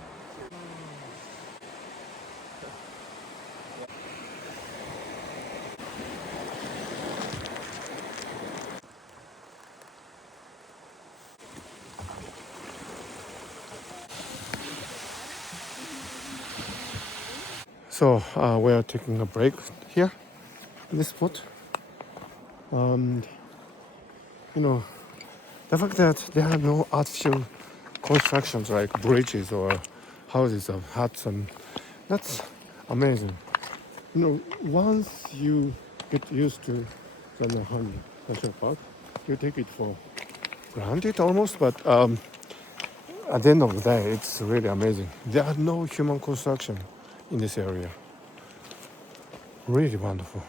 So we are taking a break here in this spot. And you know, the fact that there are no artificial constructions like bridges or houses or huts, and that's amazing. You know, once you get used to the Nahanni National Park, you take it for granted almost, but at the end of the day, it's really amazing. There are no human construction in this area. Really wonderful.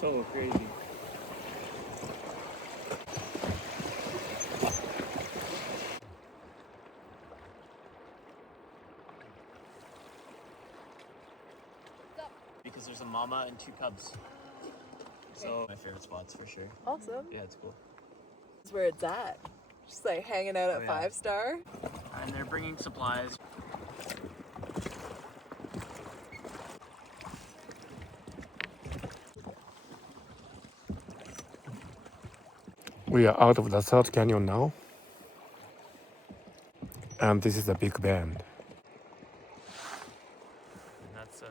So crazy. Because there's a mama and two cubs. So my favorite spots for sure. Awesome. Yeah, it's cool. That's where it's at. Just like hanging out at yeah. 5-star. And they're bringing supplies. We are out of the third canyon now. And this is the big bend. And that's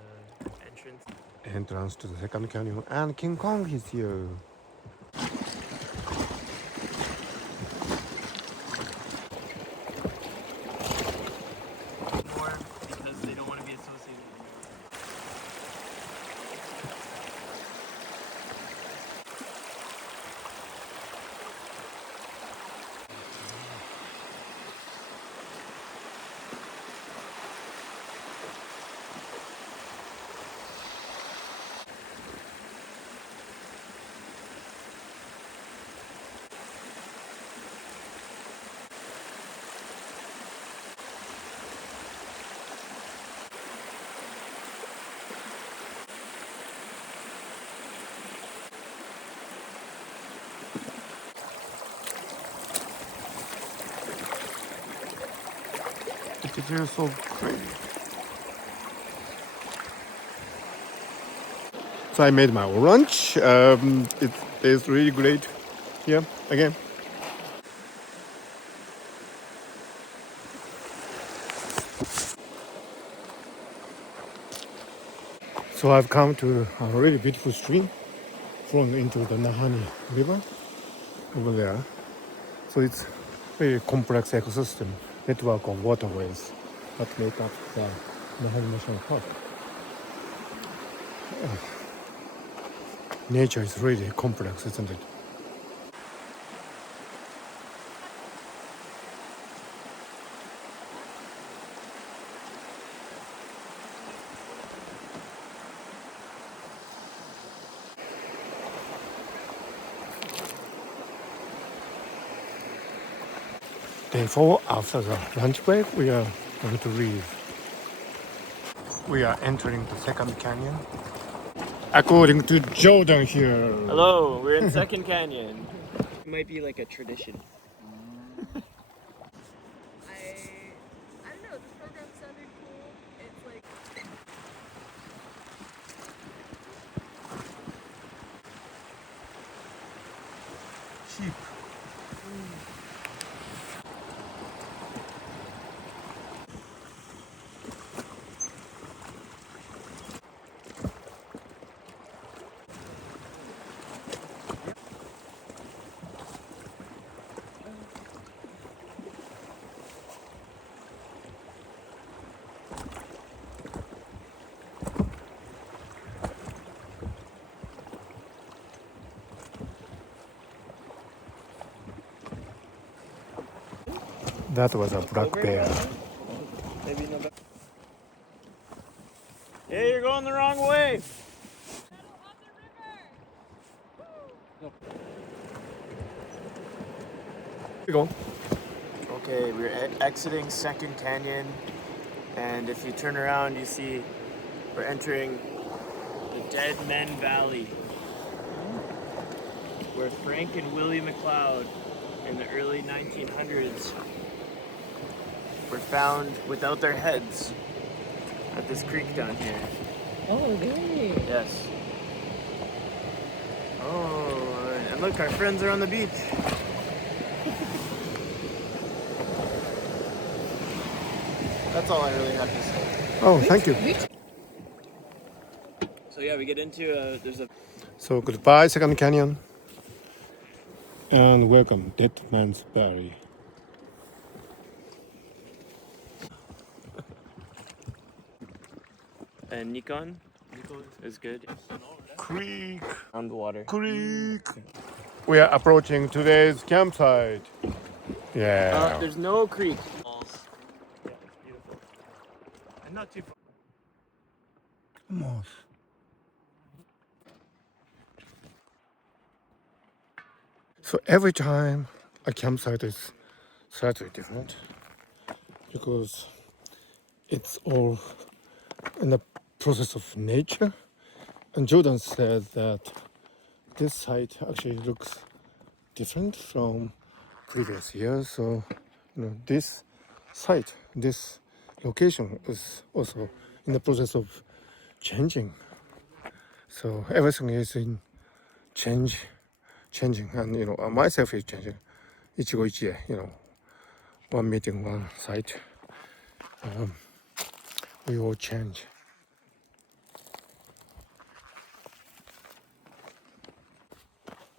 entrance. Entrance to the second canyon. And King Kong is here. More because they don't want to be associated. It is so crazy. So I made my own lunch. It is really great here again. So I've come to a really beautiful stream flowing into the Nahanni River over there. So it's a very complex ecosystem network of waterways that make up the Nahanni National Park. Nature is really complex, isn't it? Therefore, after the lunch break, we are going to leave. We are entering the second canyon. According to Jordan here. Hello, we're in Second Canyon. It might be like a tradition. I don't know, this program sounded cool. It's like Sheep. That was a black bear. Maybe no. Hey, you're going the wrong way. We go. Okay, we're exiting Second Canyon, and if you turn around, you see we're entering the Dead Men Valley, where Frank and Willie McLeod in the early 1900s were found without their heads at this creek down here. oh really? Yes. Oh, and look, our friends are on the beach. That's all I really have to say. Oh, thank you. So yeah, we get into there's a So goodbye, Second Canyon. And welcome, Dead Man's Valley. and Nikon is good. Creek. On the water. Creek. We are approaching today's campsite. Yeah. There's no creek. Yeah, beautiful. And not too far. Moss. So every time a campsite is slightly different because it's all in the process of nature. And Jordan said that this site actually looks different from previous years. So, this site, this location is also in the process of changing. So everything is in changing, and myself is changing. Ichigo ichie, one meeting, one site. We all change.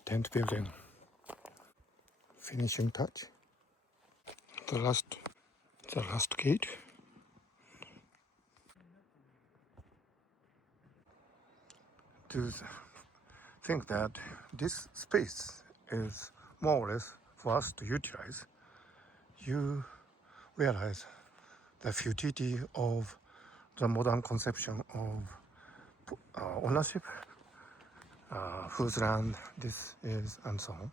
Tent building. Finishing touch. The last gate. To think that this space is more or less for us to utilize, you realize the futility of the modern conception of ownership, whose land this is, and so on.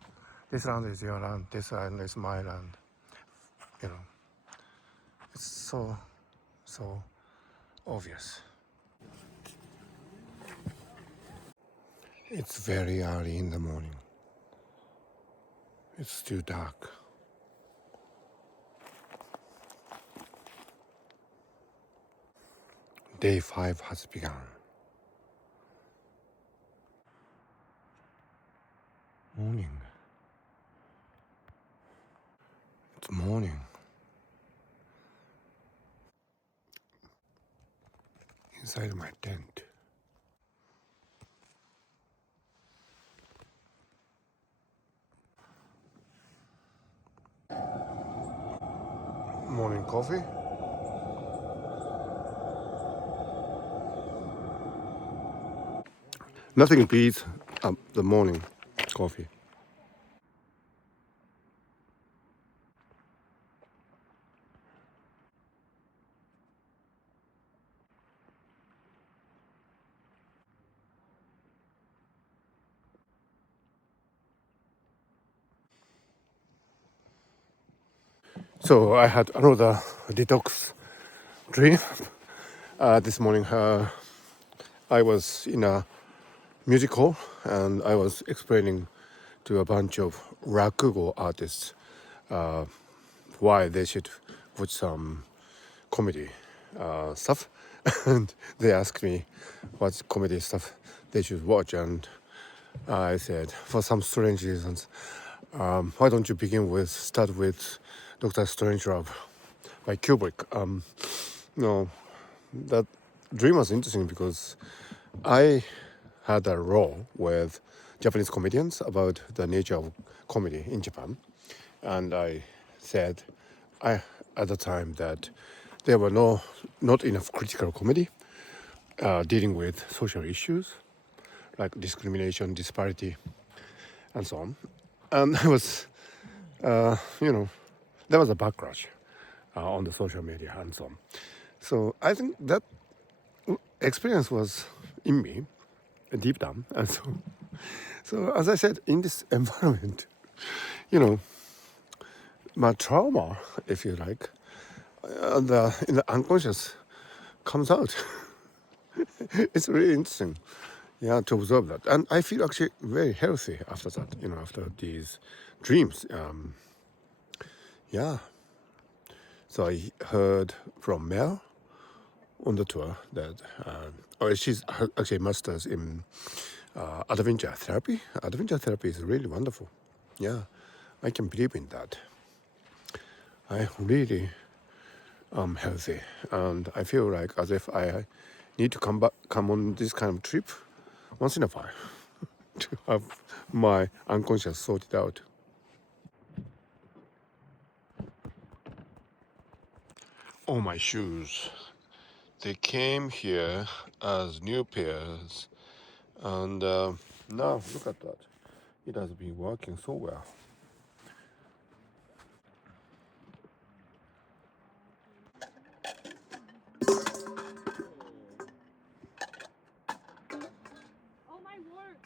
This land is your land, this land is my land. It's so obvious. It's very early in the morning. It's still dark. Day 5 has begun. Morning. It's morning. Inside my tent. Morning coffee. Nothing beats the morning coffee. So I had another detox dream This morning, I was in a musical and I was explaining to a bunch of rakugo artists why they should put some comedy stuff. And they asked me what comedy stuff they should watch. And I said, for some strange reasons, why don't you start with Doctor Strangelove by Kubrick? No, that dream was interesting because I had a role with Japanese comedians about the nature of comedy in Japan, and I said, at the time that there were not enough critical comedy dealing with social issues like discrimination, disparity, and so on. And I was, there was a backlash on the social media and so on. So I think that experience was in me, deep down, and so as I said, in this environment, you know, my trauma, if you like, in the unconscious comes out. It's really interesting, yeah, to observe that, and I feel actually very healthy after that. After these dreams, yeah. So I heard from Mel on the tour that she's actually masters in adventure therapy. Adventure therapy is really wonderful. Yeah, I can believe in that. I really am healthy, and I feel like as if I need to come on this kind of trip once in a while to have my unconscious sorted out. Oh, my shoes. They came here as new pairs, and now look at that. It has been working so well. Oh my word!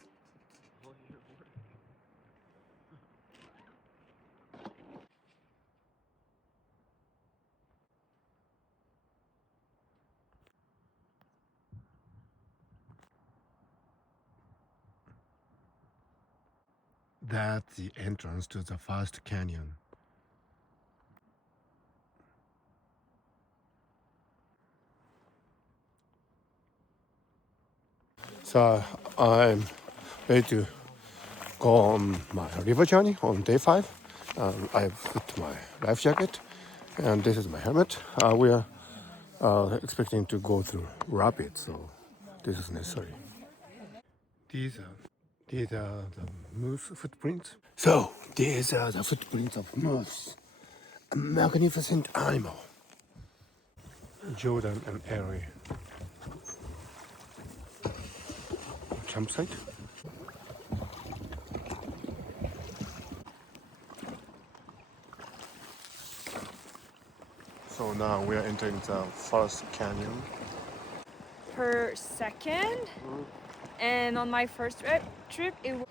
That's the entrance to the first canyon. So I'm ready to go on my river journey on day 5. I've put my life jacket, and this is my helmet. We are expecting to go through rapids, so this is necessary. These are the moose footprints. So these are the footprints of moose, a magnificent animal. Jordan and Ellie campsite. So now we are entering the first canyon. Per second, and on my first trip, it was.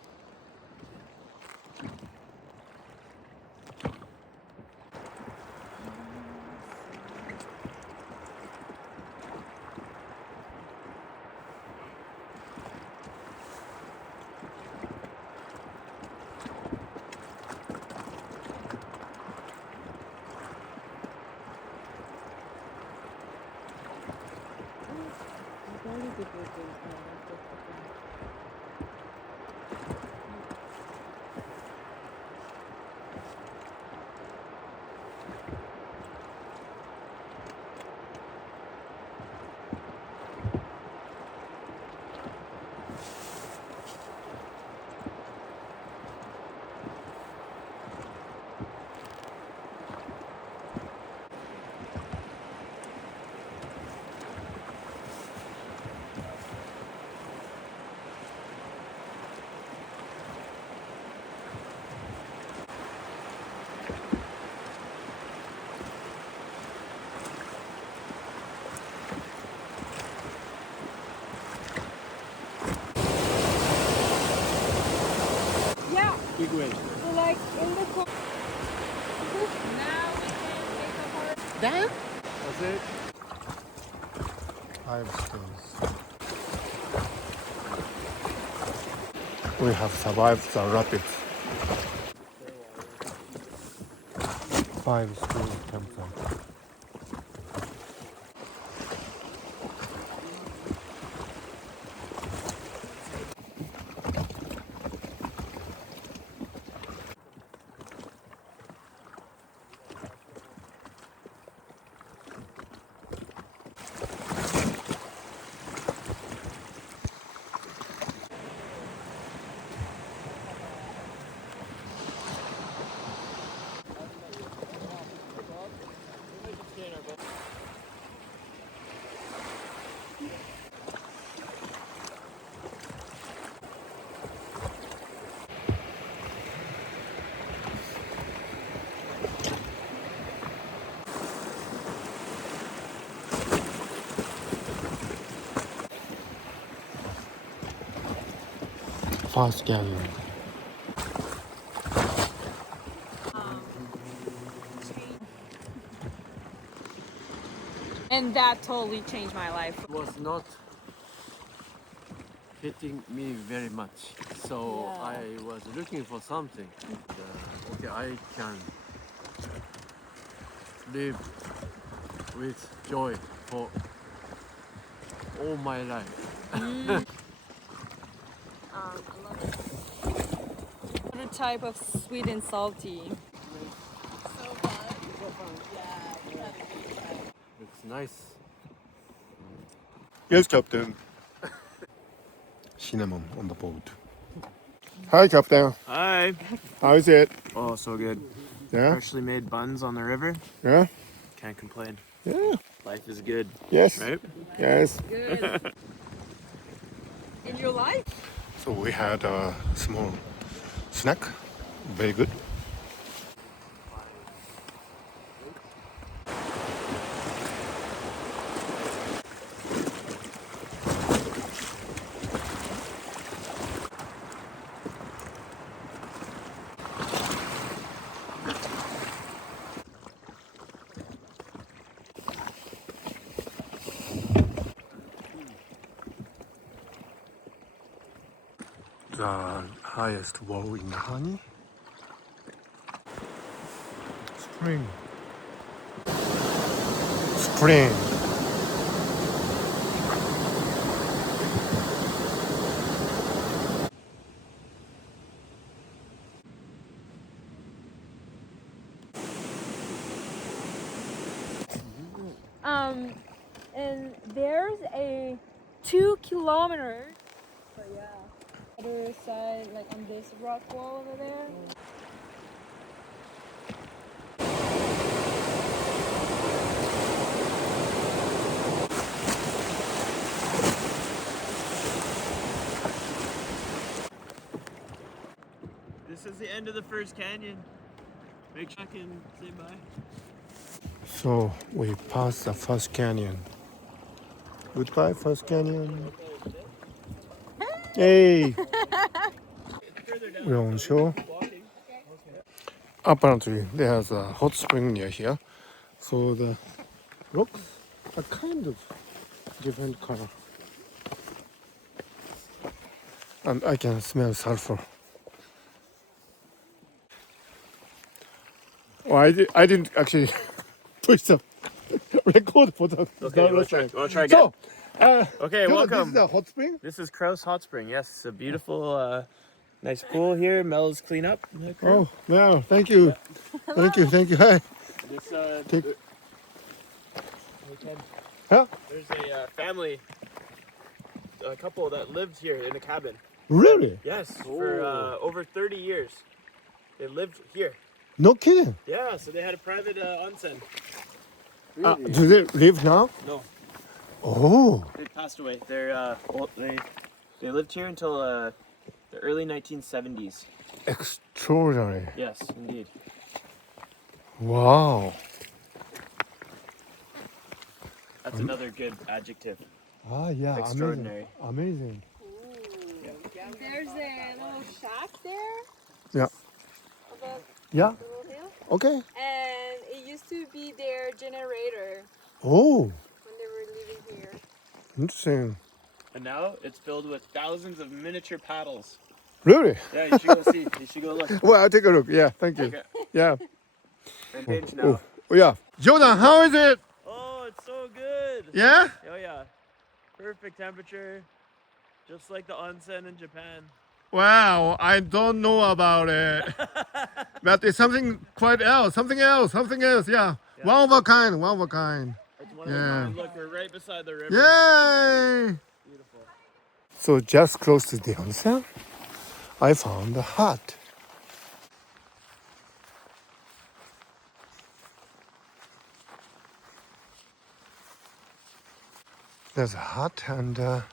Yeah. Big wave. So like in the now we can take a horse. That's it. 5 schools. We have survived the rapids. 5 school campsite. Fast canyon. And that totally changed my life. It was not hitting me very much, so Yeah. I was looking for something. Okay, I can live with joy for all my life. Another type of sweet and salty. It's nice. Yes, Captain. Cinnamon on the boat. Hi, Captain. Hi. How is it? Oh, so good. Yeah? Freshly made buns on the river. Yeah? Can't complain. Yeah. Life is good, Yes. right? Yes. Good. In your life? So we had a small snack. Very good. The highest wall in Nahanni. Spring. Spring. And there's a 2 kilometer. But yeah. Other side, like on this rock wall over there. This is the end of the first canyon. Make sure I can say bye. So we passed the first canyon. Goodbye, first canyon. Hey! We're on shore. Apparently, there's a hot spring near here. So the rocks are kind of different color. And I can smell sulfur. Oh, I didn't actually push the record for the Okay, last time. we'll try again. So, Okay, This welcome. is the hot spring? This is Kraus Hot Spring. Yes, it's a beautiful, nice pool here. Mel's clean up. Oh, wow, thank you. Thank you. Hi. This, Take- we can- Huh? There's a family, a couple that lived here in a cabin. Really? Yes, for over 30 years. They lived here. No kidding. Yeah, so they had a private onsen. Do they live now? No, Oh, they passed away. They lived here until the early 1970s. extraordinary. Yes, indeed. Wow. That's another good adjective. Ah, yeah, Extraordinary. Amazing. There's a little shack there. Yeah. Above Yeah, the little hill. okay. And it used to be their generator Oh, when they were living here. Interesting. And now it's filled with thousands of miniature paddles. Really? Yeah, you should go see. You should go look. Well, I'll take a look. Yeah, thank you. Okay. Yeah. And binge Oh, now. oh, yeah. Jordan, how is it? Oh, it's so good. Yeah? Oh yeah. Perfect temperature. Just like the onsen in Japan. Wow, I don't know about it. But it's something quite else. Something else. Yeah. One of a kind. It's one Yeah. of a kind. Look, we're right beside the river. Yay! Beautiful. So just close to the onsen, I found a hut. There's a hut and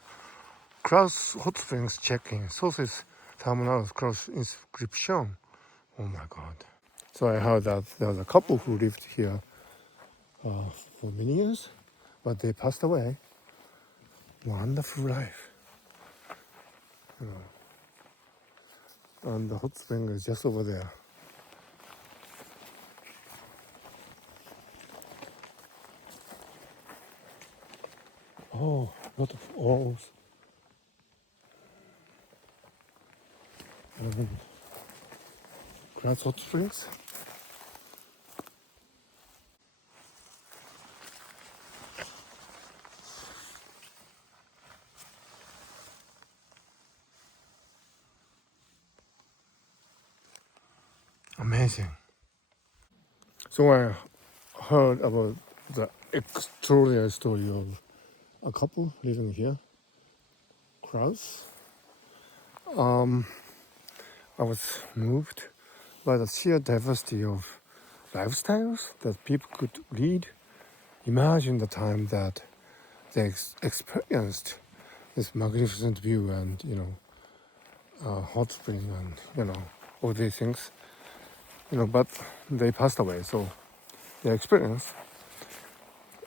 cross hot springs check-in. Sources terminals cross inscription. Oh my god. So I heard that there was a couple who lived here for many years, but they passed away. Wonderful life. And the hot spring is just over there. Oh, lot of oars. And grass hot springs. Amazing. So I heard about the extraordinary story of a couple living here, Kraus. I was moved by the sheer diversity of lifestyles that people could lead. Imagine the time that they experienced this magnificent view and, hot spring and, all these things, but they passed away. So their experience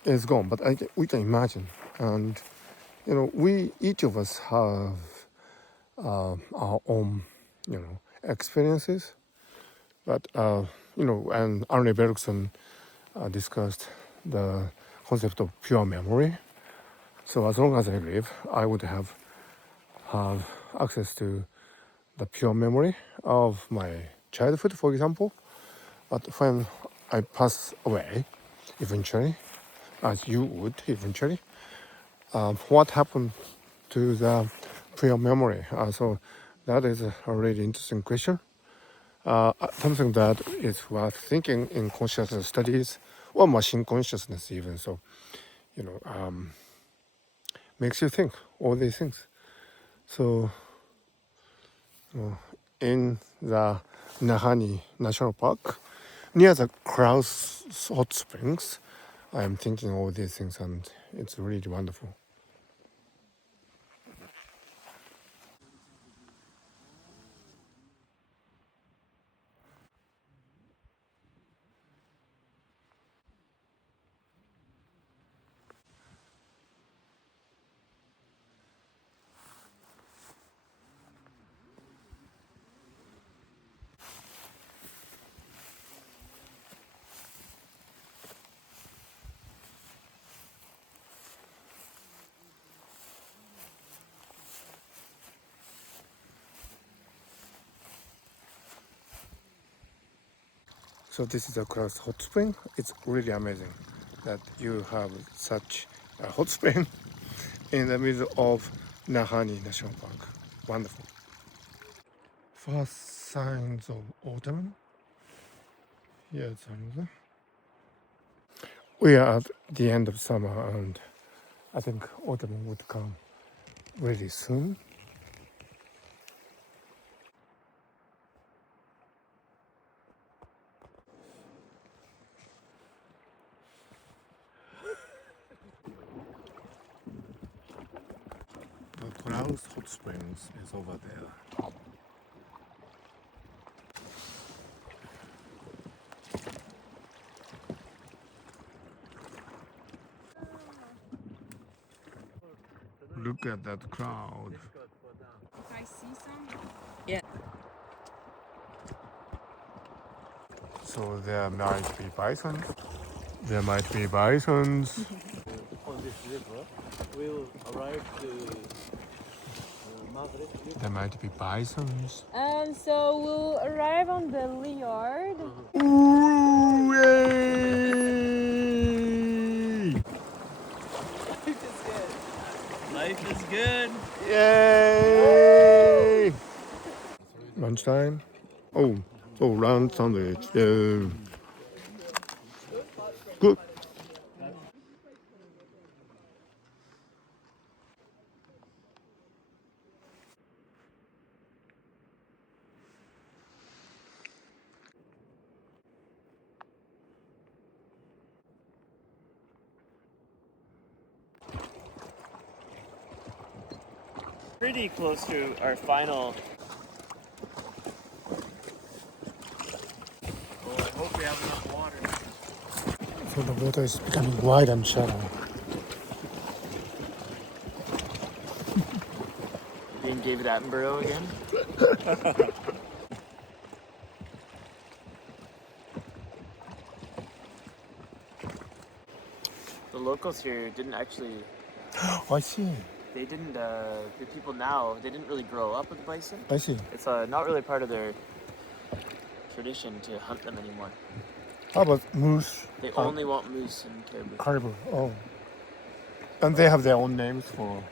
is gone. But we can imagine. And, we, each of us have our own, experiences. But, and Arne Bergson discussed the concept of pure memory. So as long as I live, I would have access to the pure memory of my childhood, for example. But when I pass away, eventually, as you would eventually, what happened to the pure memory? So that is a really interesting question. Something that is worth thinking in consciousness studies or machine consciousness even. So, makes you think all these things. So, in the Nahanni National Park, near the Kraus hot springs, I am thinking all these things, and it's really wonderful. So this is a Kraus hot spring. It's really amazing that you have such a hot spring in the middle of Nahanni National Park. Wonderful. First signs of autumn. Here's another. We are at the end of summer, and I think autumn would come really soon. The Kraus Hot Springs is over there. Look at that crowd. I see some. So there might be bisons. There might be bisons. this river, we'll arrive to Madrid River. There might be bisons. So we'll arrive on the Liard. Ooh, yay! Life is good. Yay! Lunchtime. Oh, round sandwich. Yeah. Good. Pretty close to our final. Oh, I hope we have enough water. So the water is becoming wide and shallow. Being David Attenborough again. The locals here didn't actually. I see. They didn't. The people now, they didn't really grow up with bison. I see. It's not really part of their tradition to hunt them anymore. How about moose? They only want moose and caribou. Caribou. Oh. And they have their own names for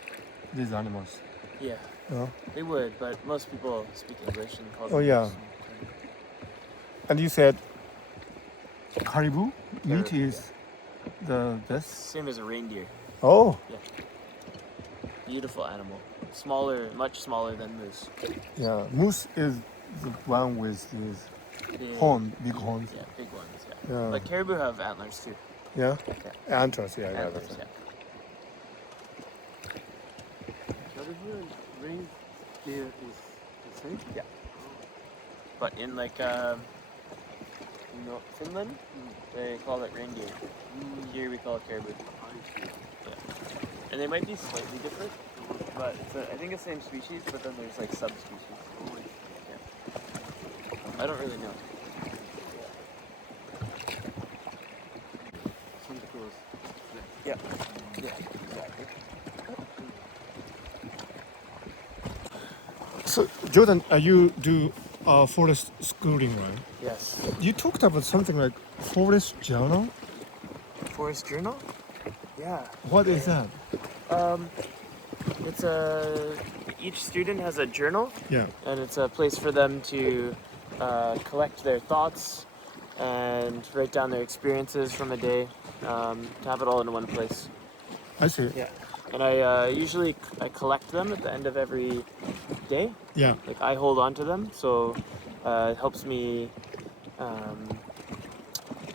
these animals. Yeah, Yeah. they would, but most people speak English and call them Oh, yeah. moose and caribou. And you said caribou meat Caribou, is the best? Same as a reindeer. Oh, Beautiful animal. Smaller, much smaller than moose. yeah. Moose is the one with these Big, big horns. Yeah, big ones. Yeah. Yeah. But caribou have antlers too. Yeah? Antlers, yeah. Antlers, that's yeah. Caribou and reindeer is the same? Yeah. But in like Finland, they call it reindeer. Here we call it caribou. And they might be slightly different, but I think it's the same species, but then there's like subspecies. Yeah. I don't really know. Santa Claus. Yeah. Yeah, exactly. So, Jordan, you do forest schooling, right? Yes. You talked about something like forest journal. Forest journal? Yeah. What is that? It's each student has a journal, Yeah. and it's a place for them to collect their thoughts and write down their experiences from a day, to have it all in one place. I see. Yeah. And I usually collect them at the end of every day. Yeah. Like I hold on to them, so it helps me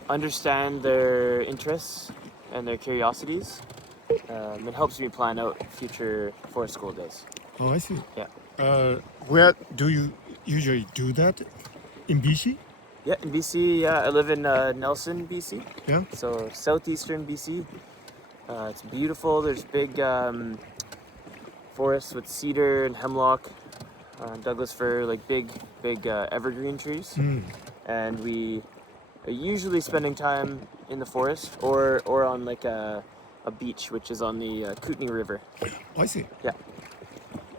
understand their interests and their curiosities. It helps me plan out future forest school days. Oh, I see. Yeah. Where do you usually do that? In BC? Yeah, in BC, yeah, I live in Nelson, BC. Yeah. So southeastern BC. It's beautiful. There's big forests with cedar and hemlock, Douglas fir, like big evergreen trees. And we are usually spending time in the forest or on like a beach, which is on the Kootenai River. I see. Yeah.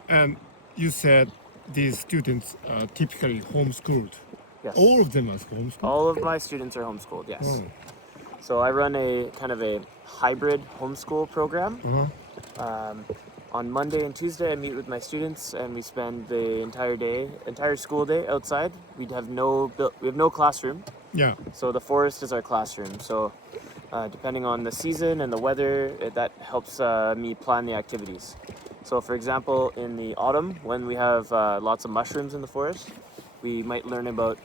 And you said these students are typically homeschooled. Yes. All of them are homeschooled? All of my students are homeschooled, yes. Oh. So I run a kind of a hybrid homeschool program. Uh-huh. On Monday and Tuesday, I meet with my students, and we spend the entire school day outside. We have no classroom, Yeah. so the forest is our classroom. So depending on the season and the weather, that helps me plan the activities. So for example, in the autumn, when we have lots of mushrooms in the forest, we might learn about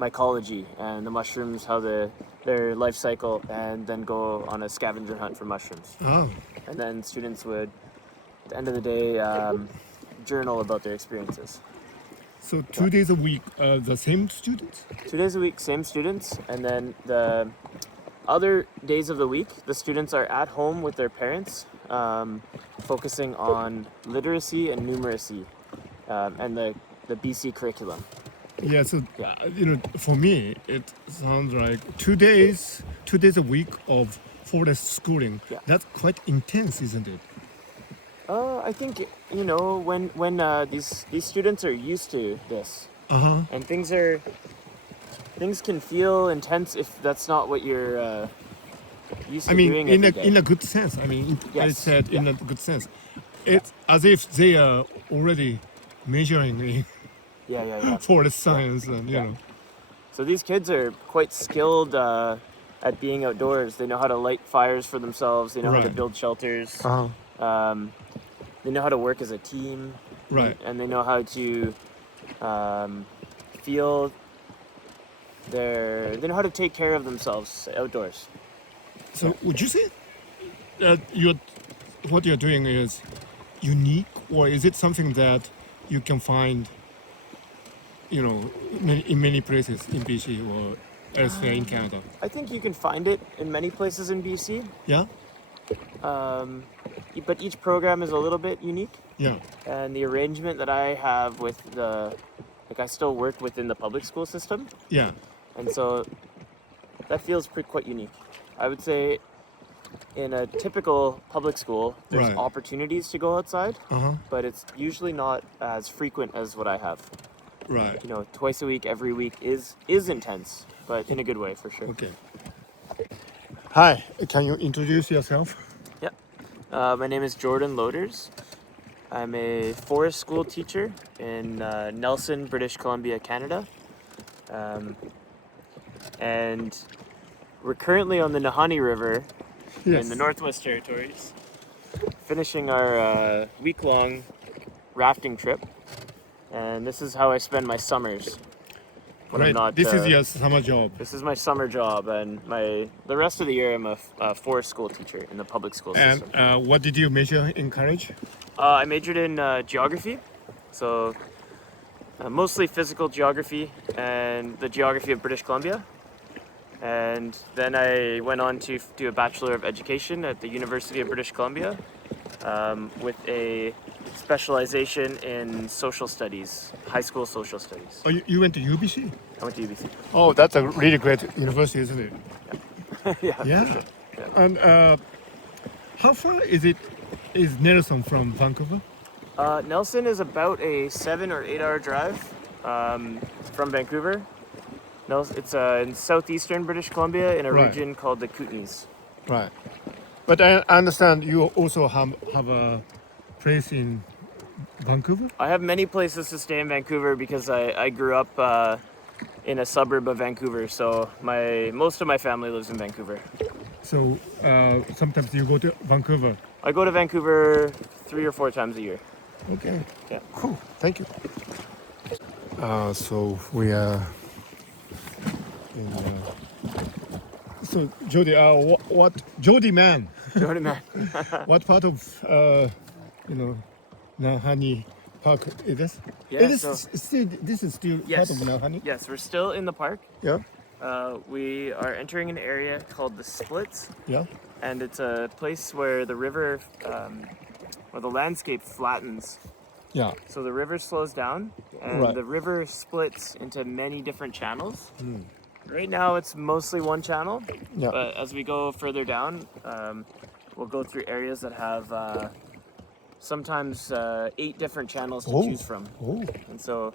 mycology and the mushrooms, how their life cycle, and then go on a scavenger hunt for mushrooms. Oh. And then students would, at the end of the day, journal about their experiences. So 2 days a week, the same students? 2 days a week, same students, and then the other days of the week, the students are at home with their parents, focusing on literacy and numeracy, and the BC curriculum. Yeah, so for me, it sounds like 2 days a week of forest schooling. Yeah. That's quite intense, isn't it? I think when these students are used to this, and things can feel intense if that's not what you're used I to mean, doing in every day. in a good sense. I mean, I Yes, said in yeah. a good sense. It's as if they are already measuring in Yeah. forest science, and Yeah. So these kids are quite skilled at being outdoors. They know how to light fires for themselves. They know how to Right. build shelters. Uh-huh. They know how to work as a team. Right. And they know how to feel they know how to take care of themselves outdoors. So would you say that what you're doing is unique, or is it something that you can find, in many places in BC or elsewhere in Canada? I think you can find it in many places in BC, Yeah. but each program is a little bit unique. Yeah. And the arrangement that I have with I still work within the public school system, Yeah. and so that feels quite unique. I would say in a typical public school, there's Right. opportunities to go outside, Uh-huh. but it's usually not as frequent as what I have. Right. Twice a week, every week is intense, but in a good way for sure. Okay. Hi. Can you introduce yourself? Yeah. My name is Jordan Lodders. I'm a forest school teacher in Nelson, British Columbia, Canada. And we're currently on the Nahanni River in the Northwest Territories, finishing our week-long rafting trip. And this is how I spend my summers when I'm Great. not. This is your summer job. This is my summer job, and the rest of the year I'm a forest school teacher in the public school And system. what did you major in college? I majored in geography, so mostly physical geography and the geography of British Columbia. And then I went on to do a Bachelor of Education at the University of British Columbia with a specialization in social studies, high school social studies. Oh, you went to UBC? I went to UBC. Oh, that's a really great university, isn't it? Yeah. Yeah. For sure. Yeah. And how far is Nelson from Vancouver? Nelson is about a 7 or 8 hour drive from Vancouver. It's in southeastern British Columbia in a Right. region called the Kootenays. Right. But I understand you also have a place in Vancouver? I have many places to stay in Vancouver because I grew up in a suburb of Vancouver, so most of my family lives in Vancouver. So sometimes you go to Vancouver. I go to Vancouver 3 or 4 times a year. Okay. Yeah. Cool. Thank you. So we are in. So Jody, what Jody man? Jordan, man. What part of Nahanni Park is this? Yeah, It is so- still. This is still Yes. part of Nahanni. Yes, we're still in the park. Yeah. We are entering an area called the Splits, Yeah. and it's a place where the river, where the landscape flattens. Yeah. So the river slows down, and Right. the river splits into many different channels. Right now, it's mostly one channel, Yeah. but as we go further down, we'll go through areas that have sometimes 8 different channels to choose from. Oh. And so,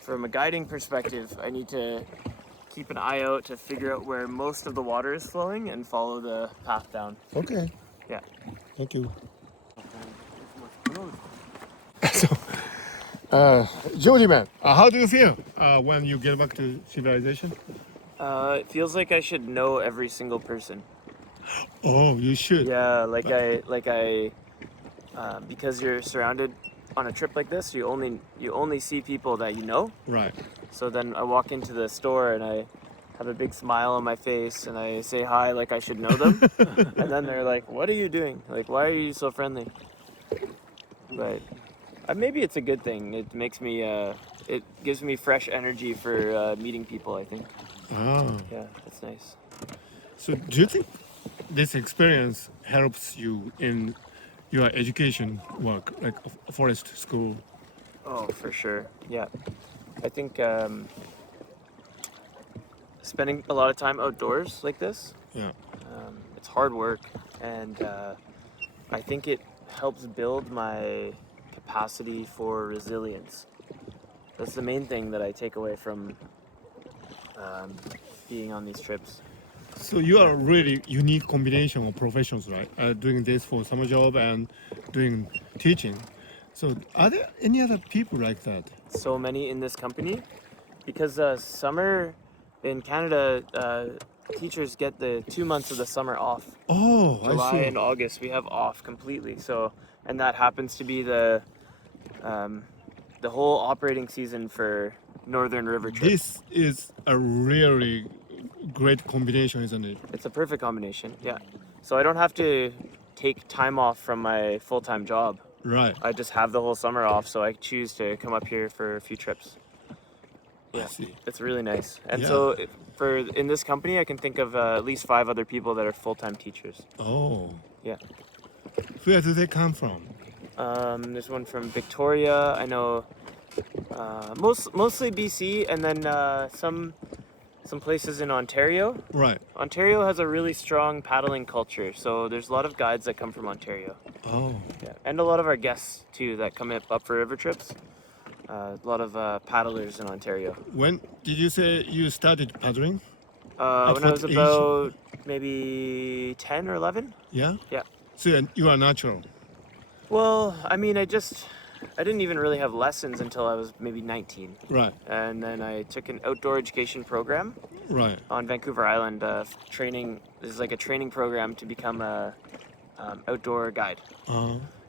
from a guiding perspective, I need to keep an eye out to figure out where most of the water is flowing and follow the path down. Okay. Yeah. Thank you. So, Jody man, how do you feel when you get back to civilization? It feels like I should know every single person. Oh, you should. Yeah, because you're surrounded on a trip like this, you only see people that you know. Right. So then I walk into the store and I have a big smile on my face and I say hi like I should know them. And then they're like, "What are you doing? Like, why are you so friendly?" But maybe it's a good thing. It makes me, it gives me fresh energy for meeting people, I think. Ah. Yeah, that's nice. So, do you think this experience helps you in your education work, like forest school? Oh, for sure. Yeah. I think spending a lot of time outdoors like this Yeah. it's hard work, and I think it helps build my capacity for resilience. That's the main thing that I take away from being on these trips. So you are really unique combination of professions, right? Doing this for summer job and doing teaching. So are there any other people like that? So many in this company, because summer in Canada, teachers get the 2 months of the summer off. Oh, I July see. and August we have off completely. So, and that happens to be the whole operating season for Northern River trip. This is a really great combination, isn't it? It's a perfect combination, yeah. So I don't have to take time off from my full-time job. Right. I just have the whole summer off, so I choose to come up here for a few trips. I see. It's really nice. And Yeah. so in this company, I can think of at least 5 other people that are full-time teachers. Oh. Yeah. Where do they come from? There's one from Victoria. I know mostly BC, and then some places in Ontario. Right. Ontario has a really strong paddling culture, so there's a lot of guides that come from Ontario. Oh. Yeah, and a lot of our guests too that come up for river trips. A lot of paddlers in Ontario. When did you say you started paddling? When I what was age? about maybe 10 or 11. Yeah. Yeah. So you are natural. Well, I mean, I didn't even really have lessons until I was maybe 19. Right. And then I took an outdoor education program Right. on Vancouver Island. Training, this is like a training program to become a outdoor guide.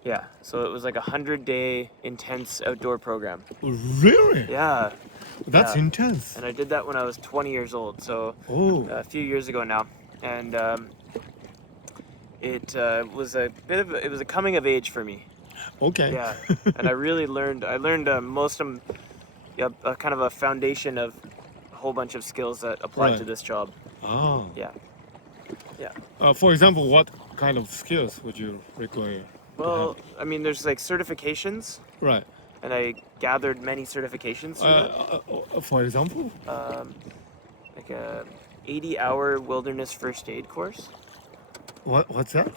Yeah, so it was like 100-day intense outdoor program. Really? Yeah, That's yeah. intense. And I did that when I was 20 years old, so Oh. a few years ago now. And it was a coming of age for me. Okay. Yeah, and I really learned most of kind of a foundation of a whole bunch of skills that apply to Right. this job. Oh. Yeah, yeah. For example, what kind of skills would you require? Well, I mean, there's like certifications, Right. and I gathered many certifications through that. For example? Like a 80-hour wilderness first aid course. What's that?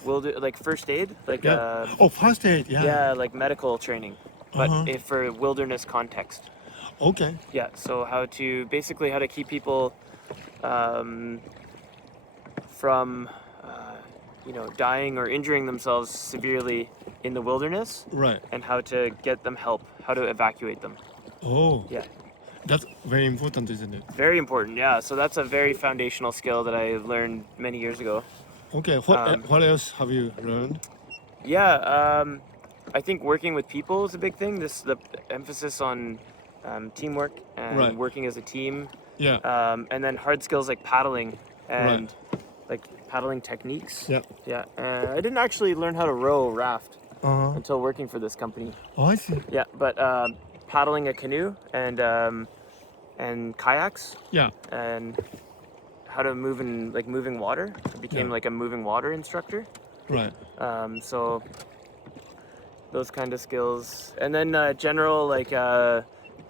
Like first aid, like Yeah. Oh, first aid. Yeah. yeah, like medical training, but Uh-huh. for wilderness context. Okay. Yeah, so how to keep people from dying or injuring themselves severely in the wilderness, Right. and how to get them help, how to evacuate them. Oh. Yeah, That's very important, isn't it? very important. Yeah, so that's a very foundational skill that I learned many years ago. Okay. What else have you learned? Yeah, I think working with people is a big thing. The emphasis on teamwork and Right. working as a team, Yeah. and then hard skills like paddling and like paddling techniques. Yeah. Yeah, I didn't actually learn how to row raft Uh-huh. until working for this company. Oh, I see. Yeah, but paddling a canoe and kayaks Yeah. and how to move in like moving water. I became Yeah. like a moving water instructor. Right. So those kind of skills, and then general like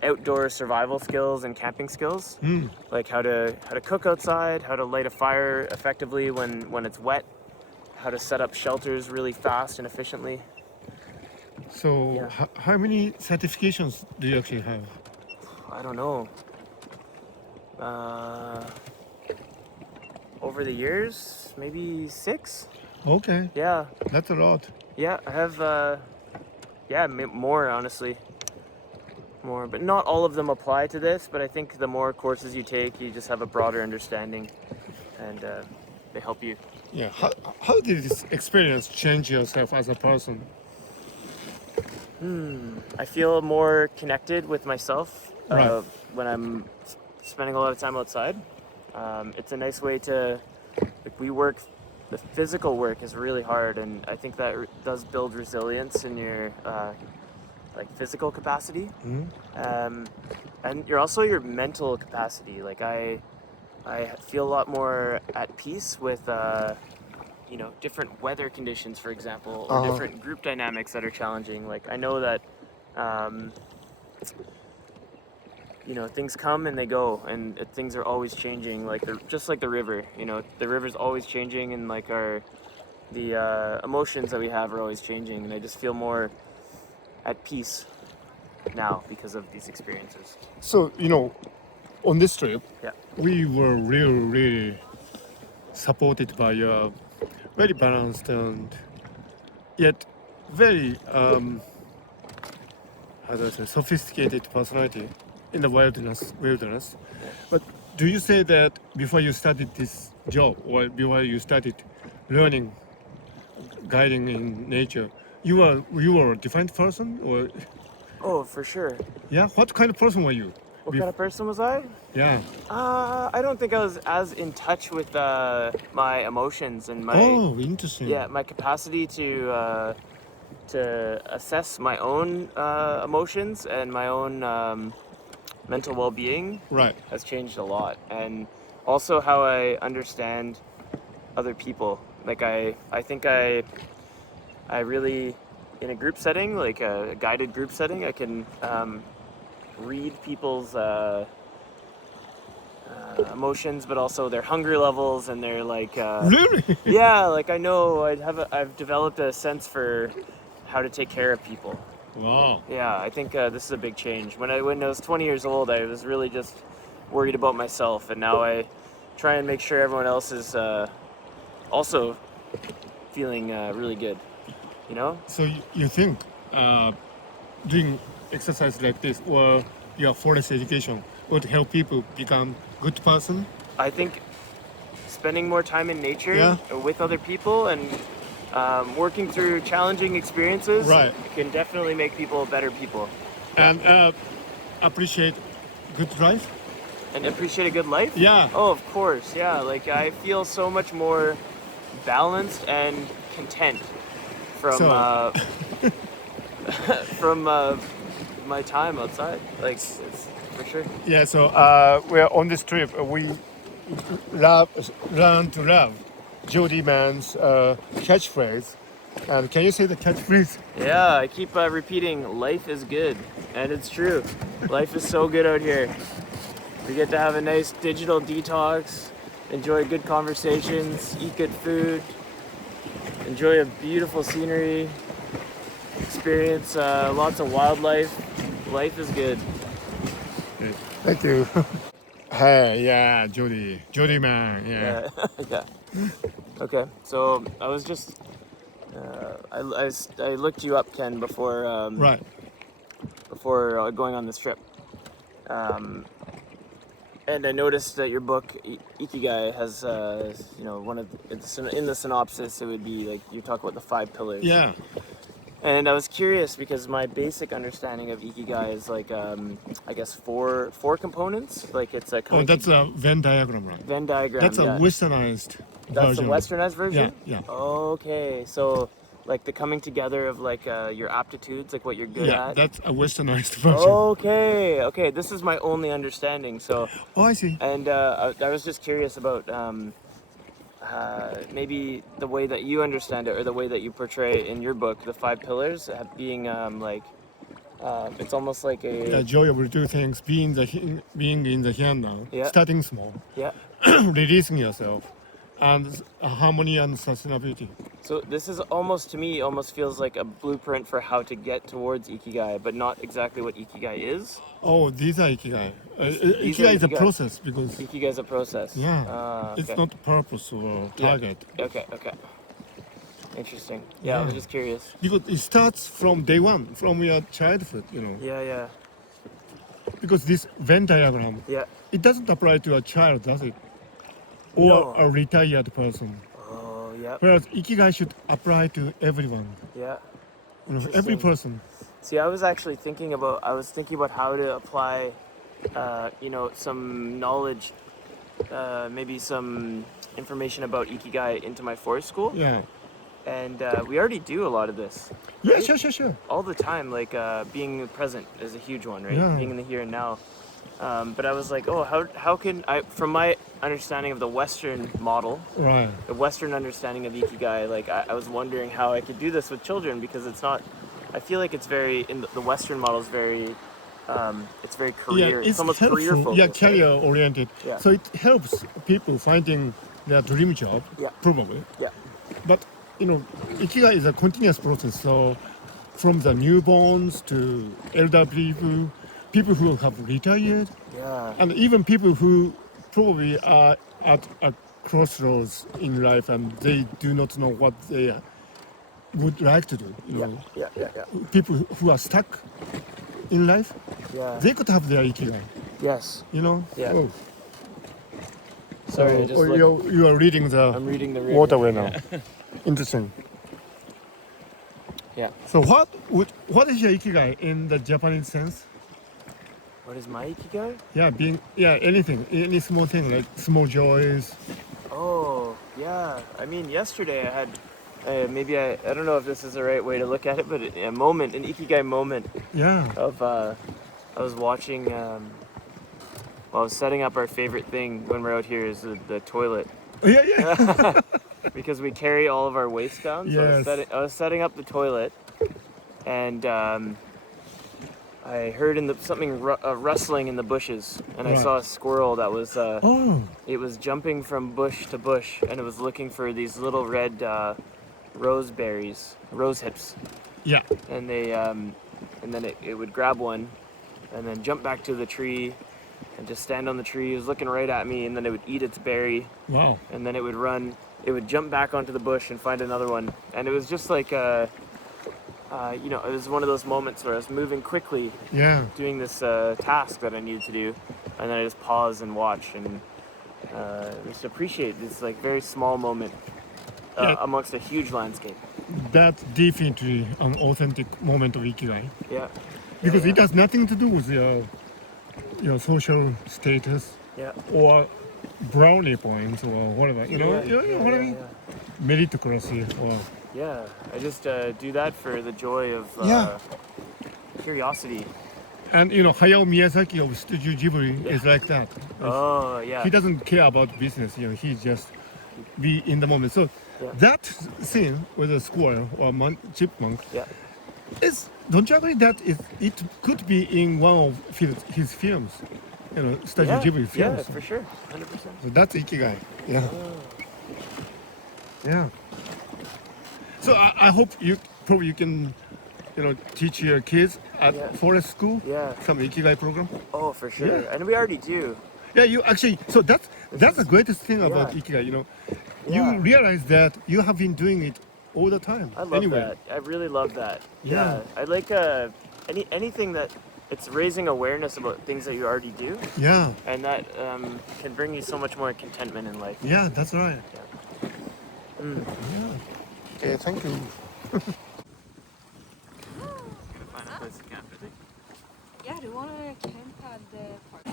outdoor survival skills and camping skills, Mm. like how to cook outside, how to light a fire effectively when it's wet, how to set up shelters really fast and efficiently. So, Yeah. how many certifications do you actually have? I don't know. Over the years, maybe 6. Okay, Yeah, that's a lot. yeah. I have more honestly. More, but not all of them apply to this. But I think the more courses you take, you just have a broader understanding, and they help you. Yeah. How did this experience change yourself as a person? I feel more connected with myself Right. when I'm spending a lot of time outside. It's a nice way to, like, we work. The physical work is really hard, and I think that does build resilience in your like physical capacity. Mm. And you're also your mental capacity. Like I feel a lot more at peace with different weather conditions, for example, or different group dynamics that are challenging. Like I know that you know, things come and they go, and things are always changing, like just like the river. You know, the river's always changing, and like the emotions that we have are always changing, and I just feel more at peace now because of these experiences. So, on this trip, Yeah. we were really supported by your very balanced and yet very, how do I say, sophisticated personality in the wilderness. But do you say that before you started this job or before you started learning guiding in nature, you were a different person, or Oh, for sure. yeah, what kind of person were you? What kind of person was I? Yeah. I don't think I was as in touch with my emotions and my Oh, interesting. my capacity to assess my own emotions and my own mental well-being Right. has changed a lot, and also how I understand other people. Like I think I really, in a group setting, like a guided group setting, I can read people's emotions, but also their hunger levels and their like. Really? Yeah, like I know I've developed a sense for how to take care of people. Wow. Yeah, I think this is a big change. When I was 20 years old, I was really just worried about myself, and now I try and make sure everyone else is also feeling really good. You know? So you think doing exercise like this or your forest education would help people become good person? I think spending more time in nature Yeah. with other people and working through challenging experiences Right. can definitely make people better people. And appreciate good life? And appreciate a good life? Yeah. Oh, of course, yeah. Like I feel so much more balanced and content from So- from my time outside. Like it's for sure. Yeah, so we're on this trip. We learn to love Jody Man's catchphrase. And can you say the catchphrase? Yeah, I keep repeating, life is good, and it's true. Life is so good out here. We get to have a nice digital detox, enjoy good conversations, eat good food, enjoy a beautiful scenery, experience lots of wildlife. Life is good. Thank you. Hey, yeah, Jody Man, yeah. Yeah. Okay, so I was just I looked you up, Ken, before Right. before going on this trip, and I noticed that your book Ikigai has one of in the synopsis it would be like you talk about the 5 pillars. Yeah. And I was curious because my basic understanding of Ikigai is like I guess four components. Like it's a Oh, that's a Venn diagram, right? Venn diagram. That's a yeah. westernized That's the version. westernized version? Yeah. Okay, so like the coming together of like your aptitudes, like what you're good Yeah, at. that's a westernized version. Okay, this is my only understanding. So, Oh, I see. and I was just curious about maybe the way that you understand it or the way that you portray in your book, the 5 pillars, being it's almost like Yeah, a joy of do things, being in the here and now, Yeah. starting small, yeah. releasing yourself, and harmony and sustainability. So this is almost to me almost feels like a blueprint for how to get towards Ikigai, but not exactly what Ikigai is. Oh, these are Ikigai. These Ikigai are is a Ikigai. process because Ikigai is a process. yeah, it's Okay. not purpose or target. Okay. Interesting. Yeah, I was Yeah. just curious. Because it starts from day one, from your childhood, Yeah. Because this Venn diagram, Yeah. it doesn't apply to a child, does it? Or No. a retired person. Oh, yeah. Whereas Ikigai should apply to everyone, Yeah. every Interesting. person. See, I was thinking about how to apply, some knowledge, maybe some information about Ikigai into my forest school. Yeah. And we already do a lot of this. Yeah, right? sure. All the time, like being present is a huge one, right? Yeah. Being in the here and now. But I was like, oh, how can I, from my understanding of the Western model, Right. the Western understanding of Ikigai, like I was wondering how I could do this with children because it's not, I feel like it's very, the Western model is very it's very career. it's It's almost helpful. career focused. Yeah, right? career oriented. Yeah. So it helps people finding their dream job. Yeah. Probably. Yeah. But ikigai is a continuous process. So from the newborns to elder people who have retired, Yeah. and even people who probably are at a crossroads in life and they do not know what they would like to do. Yeah. Yeah. Yeah. Yeah. People who are stuck in life, Yeah. they could have their ikigai. Yes. Yeah. Yeah. Sorry, I just looked. You are reading the I'm reading the river. waterway now. Interesting. Yeah. So what is your ikigai in the Japanese sense? What is my ikigai? Yeah, anything, any small thing like small joys. Oh, yeah. I mean, yesterday I had maybe I don't know if this is the right way to look at it, but a moment, an ikigai moment Yeah. of I was watching. I was setting up our favorite thing when we're out here is the toilet. Yeah. Because we carry all of our waste down. So Yes. I was setting up the toilet, and I heard something rustling in the bushes, and I Right. saw a squirrel that was Oh. it was jumping from bush to bush, and it was looking for these little red rose hips, Yeah. and then it would grab one, and then jump back to the tree, and just stand on the tree. It was looking right at me, and then it would eat its berry, Wow. and then it would run. It would jump back onto the bush and find another one, and it was just like it was one of those moments where I was moving quickly, Yeah. doing this task that I needed to do, and then I just pause and watch and just appreciate this like very small moment Yeah. amongst a huge landscape. That's definitely an authentic moment of ikigai Yeah. because yeah. it has nothing to do with your social status Yeah. or brownie points or whatever. You know what I mean? Meritocracy or Yeah, I just do that for the joy of Yeah. curiosity. and Hayao Miyazaki of Studio Ghibli is like that. Oh, yeah. He doesn't care about business. He just be in the moment. So Yeah. that scene with a squirrel or chipmunk Yeah. is. Don't you agree that it could be in one of his films? Studio Ghibli Yeah, films. for sure. 100%. So that's ikigai. Yeah. Yeah. So I hope you can, teach your kids at Yeah. forest school Yeah. some ikigai program. Oh, for sure. Yeah. And we already do. Yeah, you actually. So that's the greatest thing about Yeah. ikigai. Yeah. You realize that you have been doing it all the time. I love anyway. that. I really love that. Yeah. I like anything that it's raising awareness about things that you already do, Yeah. and that can bring you so much more contentment in life. Yeah, that's right. Mm. Yeah. Okay, thank you. Find a place to camp, I think. Yeah, do you want to camp at the park?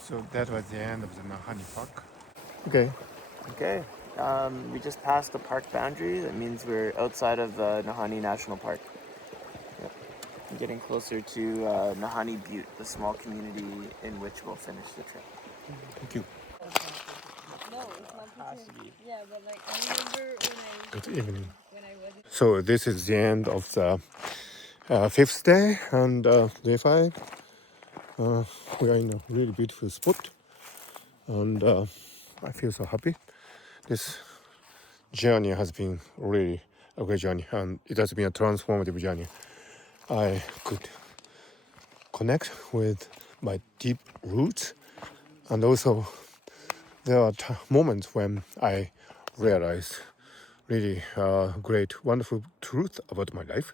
So that was the end of the Nahanni Park. Okay. Okay. We just passed the park boundary. That means we're outside of Nahanni National Park. Yep. I'm getting closer to Nahanni Butte, the small community in which we'll finish the trip. Thank you. No, it's not the same. Yeah, but like I remember Good evening. when I was So this is the end of the fifth day and day 5. We are in a really beautiful spot, and I feel so happy. This journey has been really a great journey, and it has been a transformative journey. I could connect with my deep roots, and also there are moments when I realize really great, wonderful truth about my life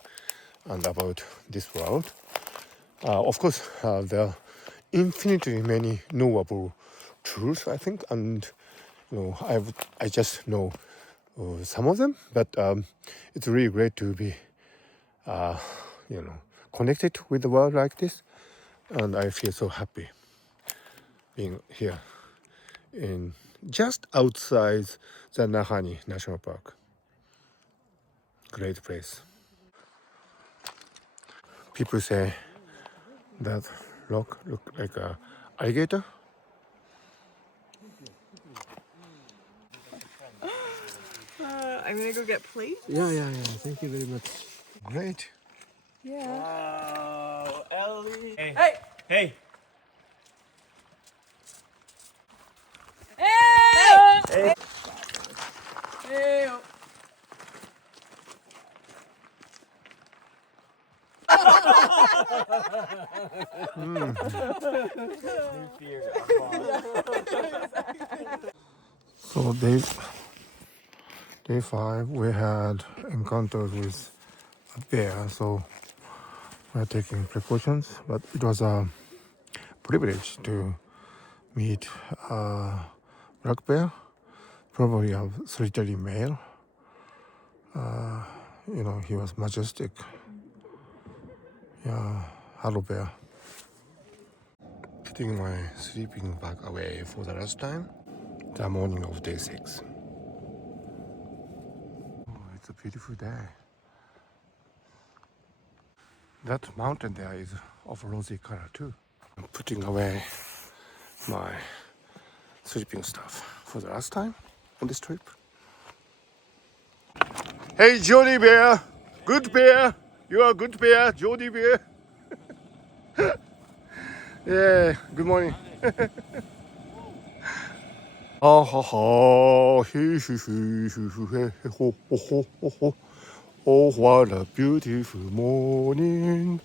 and about this world. Of course, there are infinitely many knowable truths, I think, and I just know some of them. But it's really great to be, connected with the world like this, and I feel so happy being here in just outside the Nahanni National Park. Great place. People say that rock look like a alligator. I'm gonna go get plates. Yeah. Thank you very much. Great. Yeah. Wow, Ellie. Hey. Hey! Hey. Hey! Hey! So day 5, we had encounters with a bear. So we're taking precautions, but it was a privilege to meet a black bear, probably a solitary male. He was majestic. Yeah, hello bear. Putting my sleeping bag away for the last time. The morning of day 6. Oh, it's a beautiful day. That mountain there is of rosy color too. I'm putting away my sleeping stuff for the last time on this trip. Hey, Jody Bear, good bear. You are a good bear, Jody Bear. Yeah, good morning. Ha ha ha, hee hee hee hee hee hee ho ho ho ho ho. Oh, what a beautiful morning.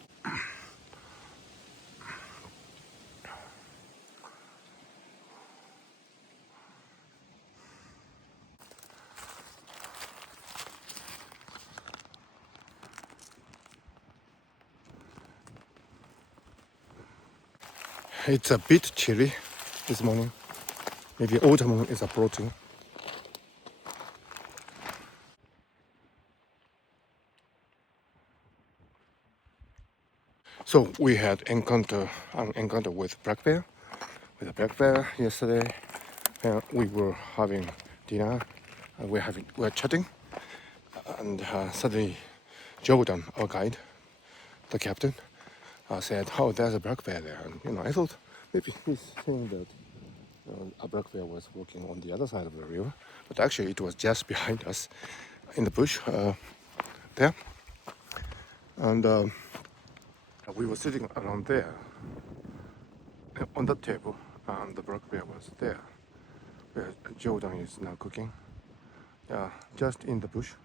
It's a bit chilly this morning. Maybe autumn is approaching. So we had an encounter with a black bear yesterday. We were having dinner. We're chatting, and suddenly Jordan, our guide, the captain, said, "Oh, there's a black bear there." And I thought maybe he's saying that a black bear was walking on the other side of the river, but actually it was just behind us, in the bush there, and we were sitting around there on that table, and the black bear was there, where Jordan is now cooking, just in the bush.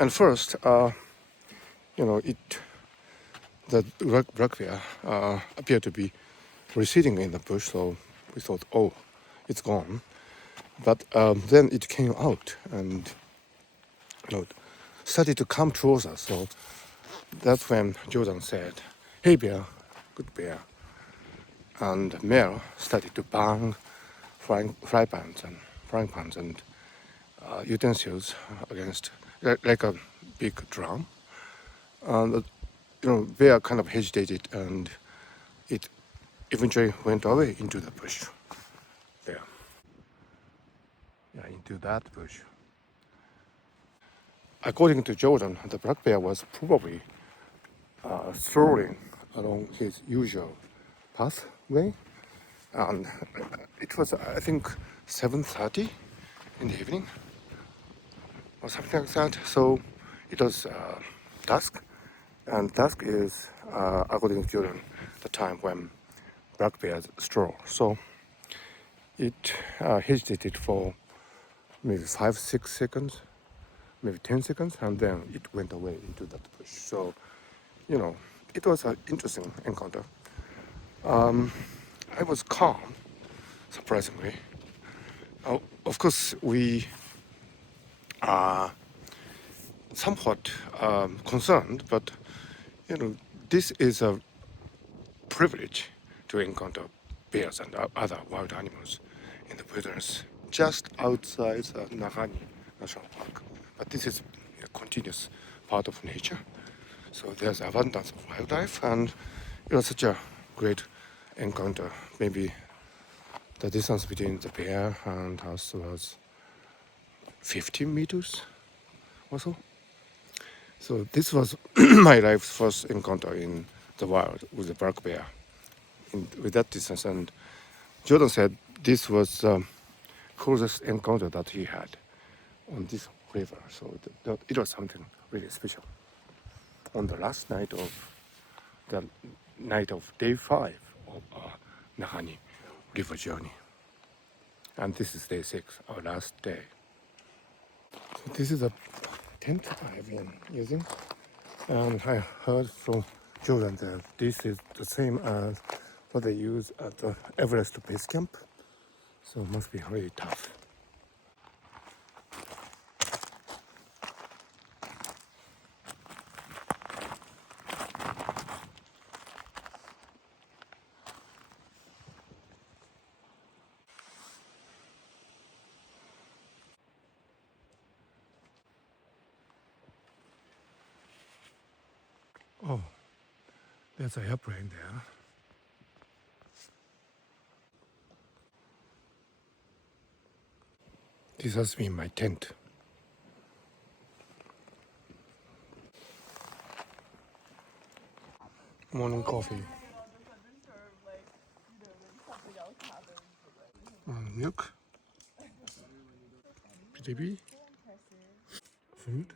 And first, the black bear appeared to be receding in the bush, so we thought, oh, it's gone. But then it came out and started to come towards us. So that's when Jordan said, "Hey bear, good bear." And Mel started to bang frying pans and utensils against like a big drum. And bear kind of hesitated, and it eventually went away into the bush there. Yeah, into that bush. According to Jordan, the black bear was probably strolling along his usual pathway, and it was, I think, 7:30 in the evening or something like that. So it was dusk, and dusk is, according to Jordan, the time when black bears stroll. So it hesitated for maybe 5-6 seconds, maybe 10 seconds, and then it went away into that bush. So, it was an interesting encounter. I was calm, surprisingly. Of course, we are somewhat concerned, but this is a privilege to encounter bears and other wild animals in the wilderness just outside the Nahanni National Park. But this is a continuous part of nature, so there's abundance of wildlife, and it was such a great encounter. Maybe the distance between the bear and us was 15 meters or so. So this was my life's first encounter in the wild with a black bear with that distance. And Jordan said this was the closest encounter that he had on this river. So it was something really special. On the last night of day 5 of our Nahanni River journey. And this is day 6, our last day. So this is a tent I've been using. And I heard from Jordan that this is the same as what they use at the Everest Base Camp. So it must be really tough. Oh, there's an airplane there. This has been my tent. Morning coffee. Milk. PTB. Food.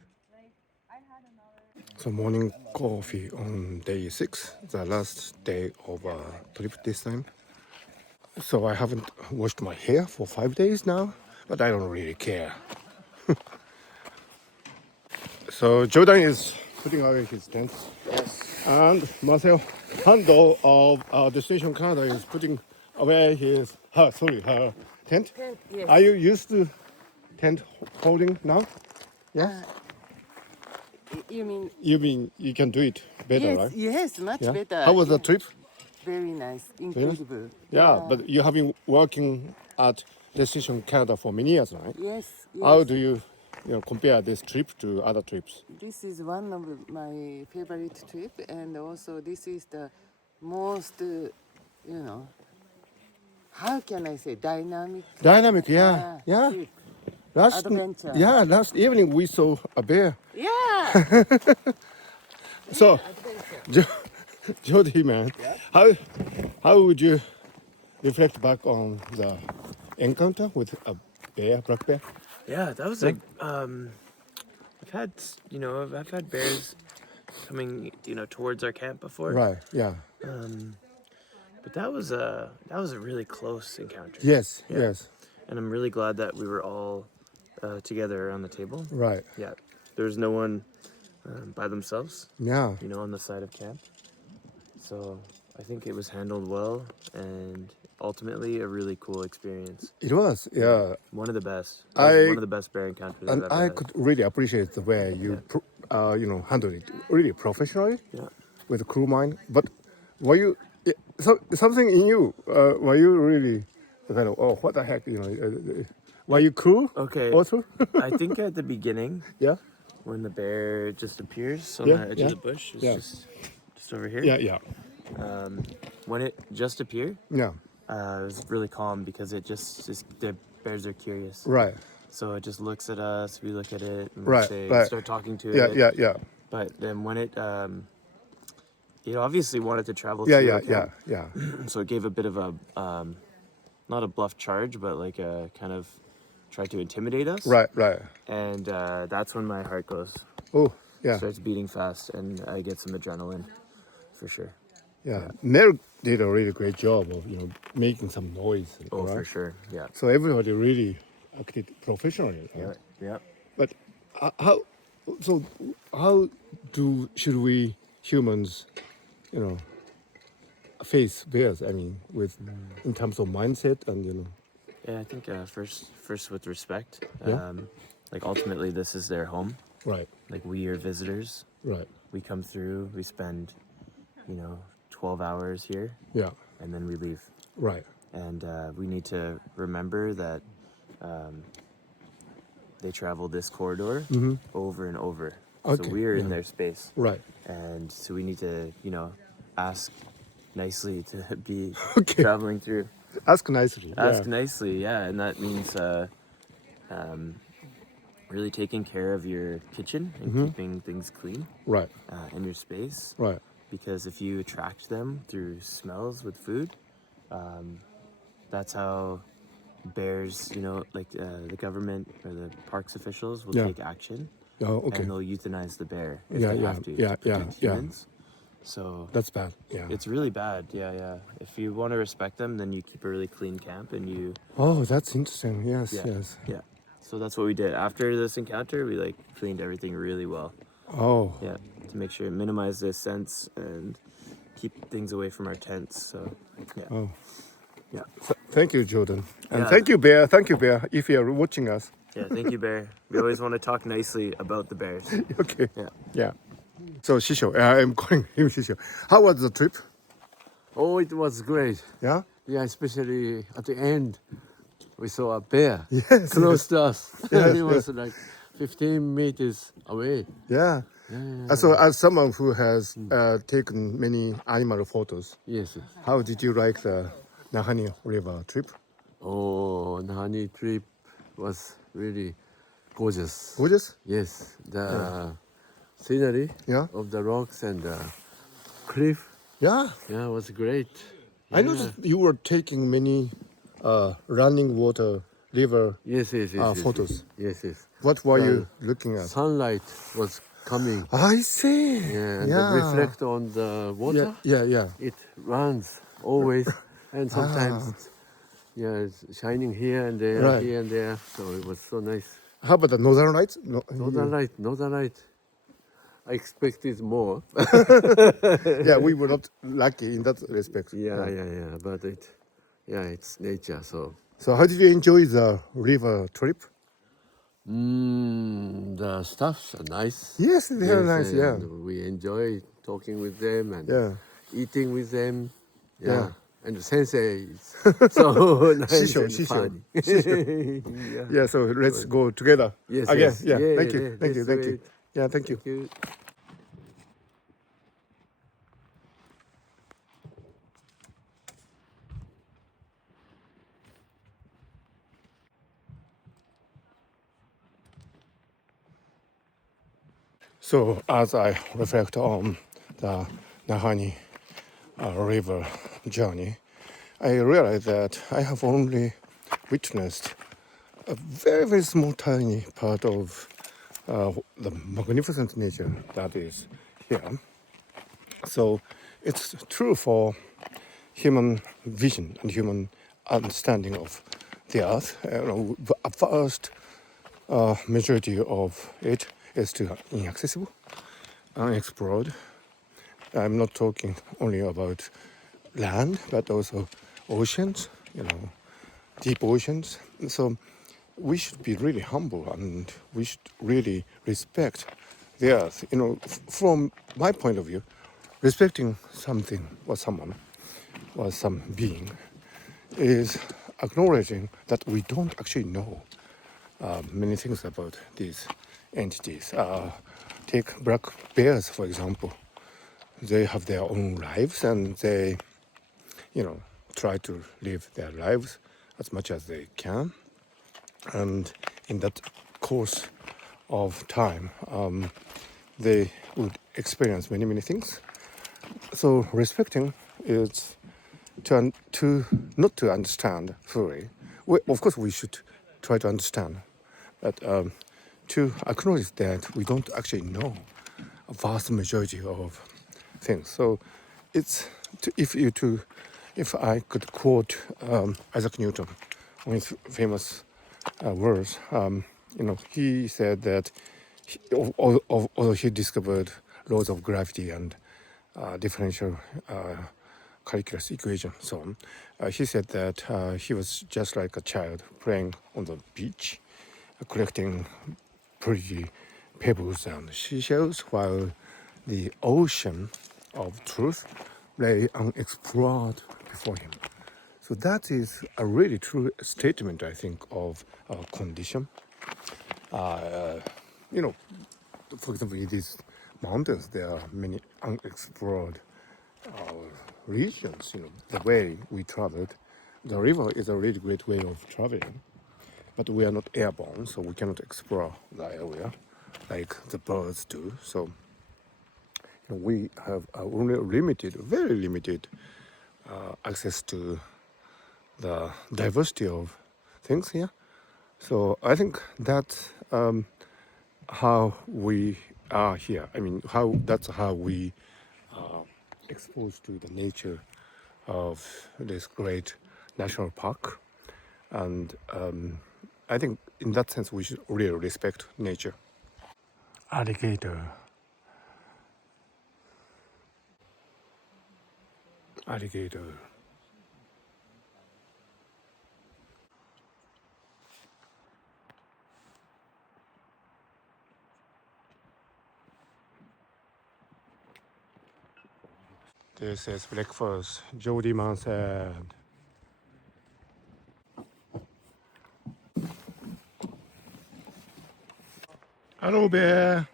So morning coffee on day 6, the last day of our trip this time. So I haven't washed my hair for 5 days now, but I don't really care. So Jordan is putting away his tent. Yes. And Masayo Hando of Destination Canada is putting away her tent. Yes. Are you used to tent holding now? Yes. You mean? You mean you can do it better, Yes, right? yes, much Yeah. better. How was the trip? Very nice, incredible. Yeah, but you have been working at Destination Canada for many years, right? Yes, yes. How do you compare this trip to other trips? This is one of my favorite trip, and also this is the most, how can I say, dynamic. Dynamic, yeah. Trip. Last Adventure. last evening we saw a bear. Yeah. So, Jody, man, how would you reflect back on the encounter with a black bear? Yeah, that was like I've had bears coming towards our camp before. Right. Yeah. But that was a really close encounter. Yes. Yeah. Yes. And I'm really glad that we were all together around the table. Right. Yeah. There was no one by themselves. Yeah. On the side of camp. So I think it was handled well and ultimately a really cool experience. It was. Yeah. One of the best. It was one of the best bear encounters I've And ever I had. could really appreciate the way you handled it really professionally. Yeah. With a cool mind. But were you something in you? Were you really kind of what the heck? Were you cool? Okay. Also. I think at the beginning, Yeah. when the bear just appears on Yeah, the edge yeah, of the bush, it's yeah. just over here. Yeah. Yeah. When it just appeared, Yeah. it was really calm because the bears are curious. Right. So it just looks at us, we look at it, and Right, we right. start talking to Yeah. it. Yeah. Yeah. But then when it obviously wanted to travel Yeah. through Yeah. our Yeah. camp, Yeah. so it gave a bit of a not a bluff charge, but like a kind of tried to intimidate us. Right. Right. And that's when my heart goes Oh. Yeah. starts beating fast, and I get some adrenaline, for sure. Yeah. Mel did a really great job of making some noise. Oh, right? for sure. Yeah. So everybody really acted professionally. Right? Yeah. But how should we humans, face bears? I mean, in terms of mindset and Yeah, I think first with respect. Yeah. Like ultimately, this is their home. Right. Like we are visitors. Right. We come through. We spend, 12 hours here, Yeah. and then we leave. Right. And we need to remember that they travel this corridor over and over. Okay, So we are in yeah. their space. Right. And so we need to, ask nicely to be Okay. traveling through. Ask nicely. Ask yeah. nicely, yeah, and that means really taking care of your kitchen and keeping things clean Right. in your space. Right. Because if you attract them through smells with food, that's how bears, like the government or the parks officials will Yeah. take action Oh, okay. and they'll euthanize the bear if Yeah, they yeah, have to yeah, protect yeah. humans. So That's bad. Yeah. it's really bad. Yeah. If you want to respect them, then you keep a really clean camp and you. Oh, that's interesting. Yes, Yeah. yes. Yeah. So that's what we did. After this encounter, we like cleaned everything really well. Oh, Yeah. To make sure minimize the scents and keep things away from our tents. So yeah. oh. Yeah. Thank you, Jordan. And Yeah. thank you, Bear. Thank you, Bear, if you're watching us. Yeah. Thank you, Bear. We always want to talk nicely about the bears. Okay. Yeah. Yeah. So, Shisho, I'm calling him Shisho. How was the trip? Oh, it was great. Yeah? Yeah, especially at the end, we saw a bear Yes. close to us. Yes, It was like 15 meters away. Yeah. Yeah. So, as someone who has taken many animal photos, Yes. Yes. how did you like the Nahanni River trip? Oh, Nahanni trip was really gorgeous. Gorgeous? Yes, the scenery Yeah. of the rocks and the cliff, Yeah. yeah, was great. I noticed you were taking many running water river Yes, photos. Yes, yes. What were you The looking at? Sunlight was coming. I see. Yeah, and it reflect on the water. Yeah. It runs always, and sometimes, it's shining here and there, Right. here and there. So it was so nice. How about the Northern Lights? No, Northern light. I expected more. yeah, we were not lucky in that respect. Yeah. But it's nature. So So, how did you enjoy the river trip? the staffs are nice. Yes, they are nice. Yeah, and we enjoy talking with them and yeah. eating with them. Yeah. And the sensei is so nice Shisho, and shisho. funny. Yeah, so let's go together Yes, again. yes. Yeah, Yeah, thank yeah, you, thank you, let's thank do you. it. Yeah, thank you. Thank you. So, as I reflect on the Nahanni River journey, I realize that I have only witnessed a very, very small, tiny part of the magnificent nature that is here. So, it's true for human vision and human understanding of the earth. The vast majority of it is still inaccessible, unexplored. I'm not talking only about land, but also oceans, deep oceans. So we should be really humble and we should really respect the earth. From my point of view, respecting something or someone or some being is acknowledging that we don't actually know many things about these entities. Take black bears, for example. They have their own lives and they, try to live their lives as much as they can. And in that course of time, they would experience many, many things. So respecting is to not to understand fully. Of course, we should try to understand, but to acknowledge that we don't actually know a vast majority of things. So it's if I could quote Isaac Newton, one of his famous words, he said that although he discovered laws of gravity and differential calculus equation, so on, he said that he was just like a child playing on the beach, collecting pretty pebbles and seashells, while the ocean of truth lay unexplored before him. So that is a really true statement, I think, of our condition. For example, in these mountains, there are many unexplored regions. The way we traveled, the river is a really great way of traveling, but we are not airborne, so we cannot explore the area like the birds do. So we have only very limited access to the diversity of things here. So I think that's how we are here. I mean, that's how we exposed to the nature of this great national park. And I think in that sense, we should really respect nature. Alligator. Alligator. This is breakfast. Jody Man said. Hello, bear.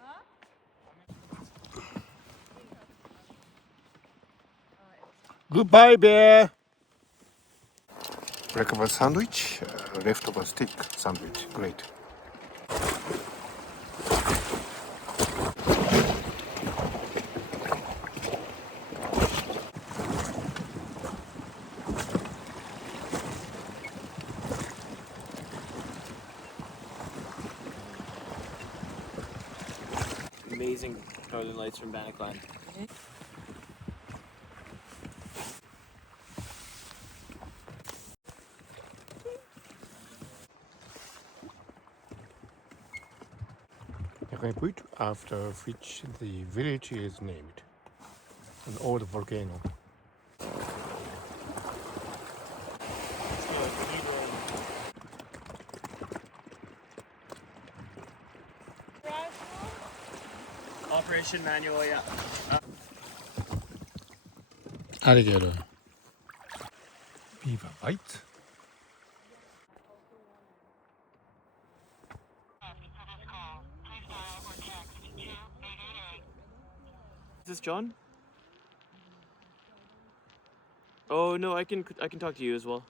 Goodbye, bear. Breakfast sandwich, leftover steak sandwich. Great. Amazing northern lights from Bannockland. Repute after which the village is named. An old volcano. Operation manual, yeah. Alligator. Beaver bite. Is this John? Oh no, I can talk to you as well.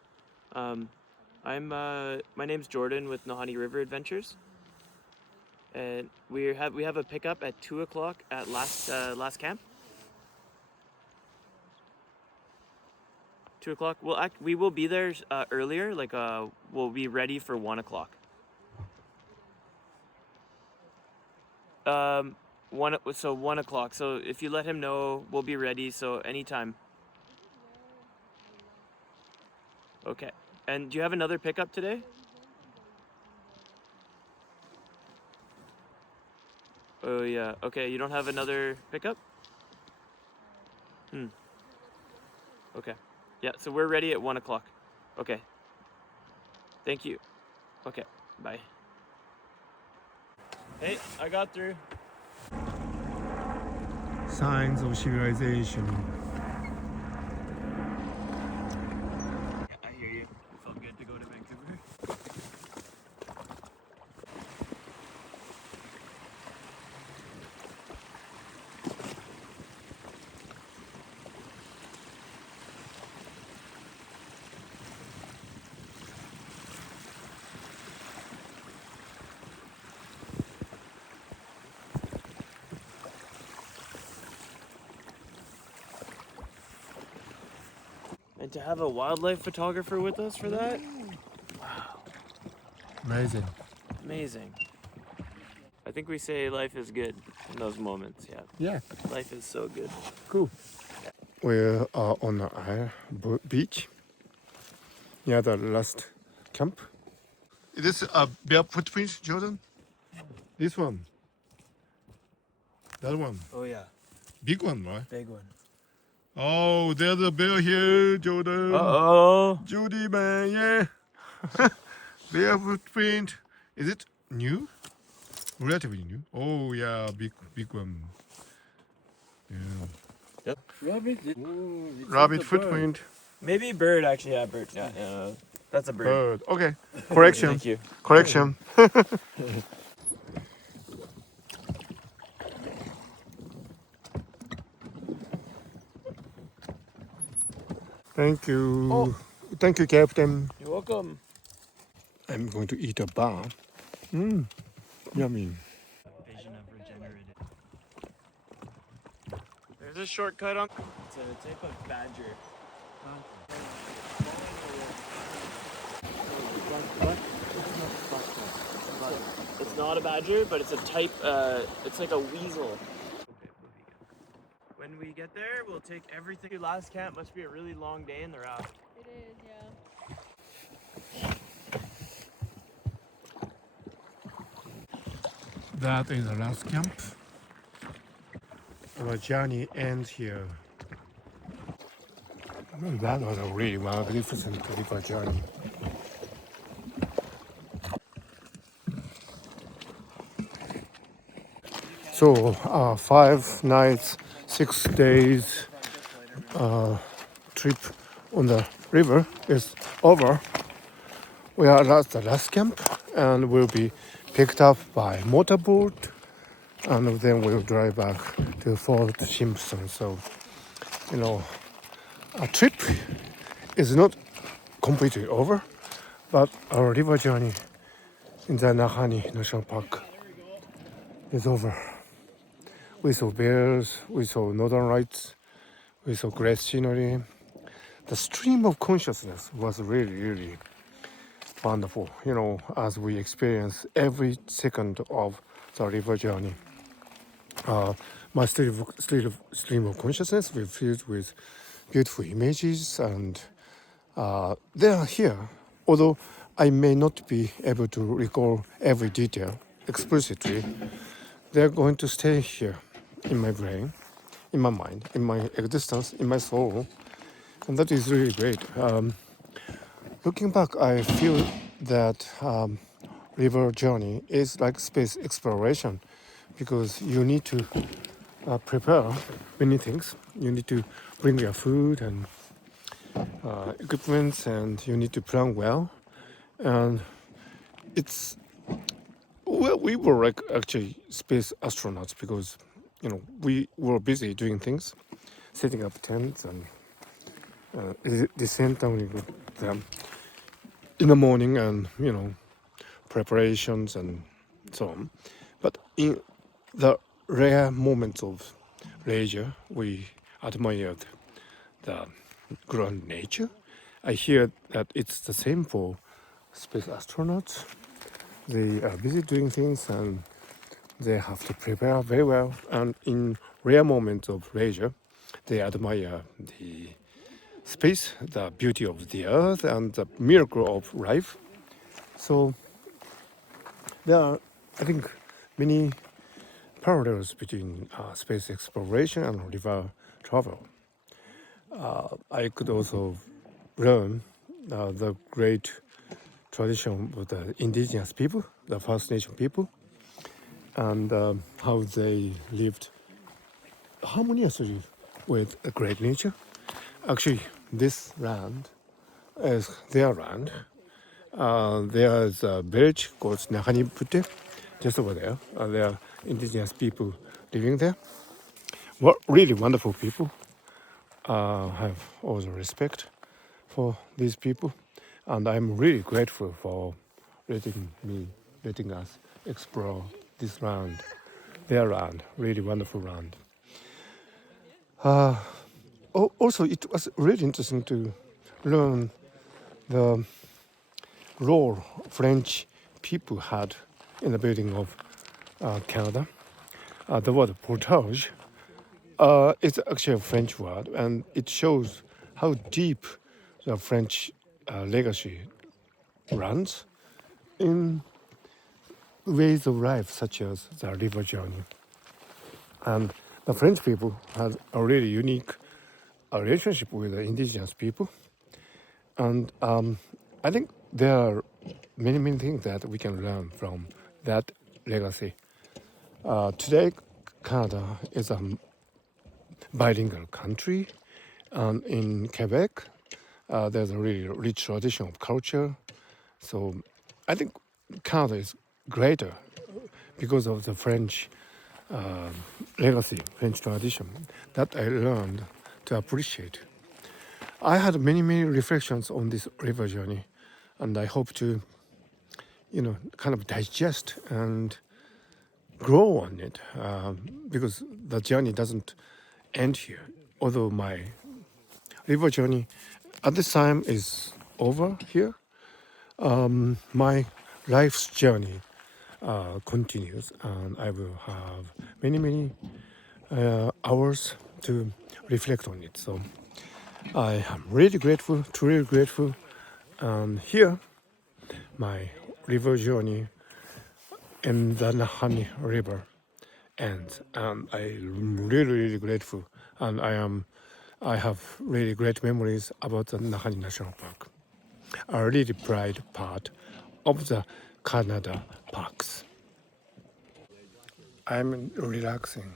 My name's Jordan with Nahanni River Adventures, and we have a pickup at 2 o'clock at last camp. 2 o'clock. We will be there earlier. Like we'll be ready for 1 o'clock. 1 o'clock. So if you let him know, we'll be ready. So anytime. Okay. And do you have another pickup today? Oh yeah. Okay. You don't have another pickup? Okay. Yeah. So we're ready at 1 o'clock. Okay. Thank you. Okay. Bye. Hey, I got through. Signs of civilization. I hear you. It felt good to go to Vancouver. And to have a wildlife photographer with us for that? Amazing. Amazing. I think we say life is good in those moments, yeah. Yeah. Life is so good. Cool. We're on a beach near the last camp. Is this a bear footprint, Jordan? This one. That one. Oh yeah, Big one, right? big one. Oh, there's a bear here, Jordan. Uh-oh. Judy, man, yeah. Bear footprint. Is it new? Relatively new. Oh, yeah, big one. Yeah. Rabbit. Rabbit footprint. Maybe bird, actually, yeah, bird. Yeah, that's a bird. Bird. Okay. Correction. Thank you. Correction. Thank you. Oh. Thank you, Captain. You're welcome. I'm going to eat a bar. Mmm. Yummy. Vision of regenerative. There's a shortcut on. It's a type of badger. It's not a badger, but it's a type, it's like a weasel. When we get there, we'll take everything. Last camp must be a really long day in the raft. It is, yeah. That is the last camp. Our journey ends here. That was a really magnificent river journey. So 5 nights, 6 days trip on the river is over. We are at the last camp and will be picked up by motorboat, and then we'll drive back to Fort Simpson. So, a trip is not completely over, but our river journey in the Nahanni National Park is over. We saw bears, we saw northern lights, we saw great scenery. The stream of consciousness was really, really wonderful, as we experience every second of the river journey. My stream of consciousness will be filled with beautiful images, and they are here. Although I may not be able to recall every detail explicitly, they're going to stay here in my brain, in my mind, in my existence, in my soul, and that is really great. Looking back, I feel that river journey is like space exploration, because you need to prepare many things. You need to bring your food and equipment, and you need to plan well. And we were like actually space astronauts, because we were busy doing things, setting up tents and disentangle them in the morning, and preparations and so on. But in the rare moments of leisure, we admired the grand nature. I hear that it's the same for space astronauts. They are busy doing things and they have to prepare very well. And in rare moments of leisure, they admire the space, the beauty of the earth, and the miracle of life. So there are, I think, many parallels between space exploration and river travel. I could also learn the great tradition of the indigenous people, the First Nation people, and how they lived harmoniously with a great nature. Actually, this land is their land. There is a village called Nahanni River, just over there. There are indigenous people living there. Really wonderful people. I have all the respect for these people, and I'm really grateful for letting us explore this land, their land, really wonderful land. Also, it was really interesting to learn the role French people had in the building of Canada. The word portage is actually a French word, and it shows how deep the French legacy runs in ways of life such as the river journey. And the French people had a really unique relationship with the indigenous people. And I think there are many, many things that we can learn from that legacy. Today, Canada is a bilingual country, and in Quebec, there's a really rich tradition of culture. So I think Canada is greater because of the French legacy, French tradition that I learned to appreciate. I had many, many reflections on this river journey, and I hope to, kind of digest and grow on it, because the journey doesn't end here. Although my river journey at this time is over here, my life's journey continues, and I will have many hours to reflect on it. So I am really grateful, truly grateful, and here my river journey in the Nahanni River ends, and I'm really grateful, and I have really great memories about the Nahanni National Park, a really pride part of the Canada parks. I'm relaxing.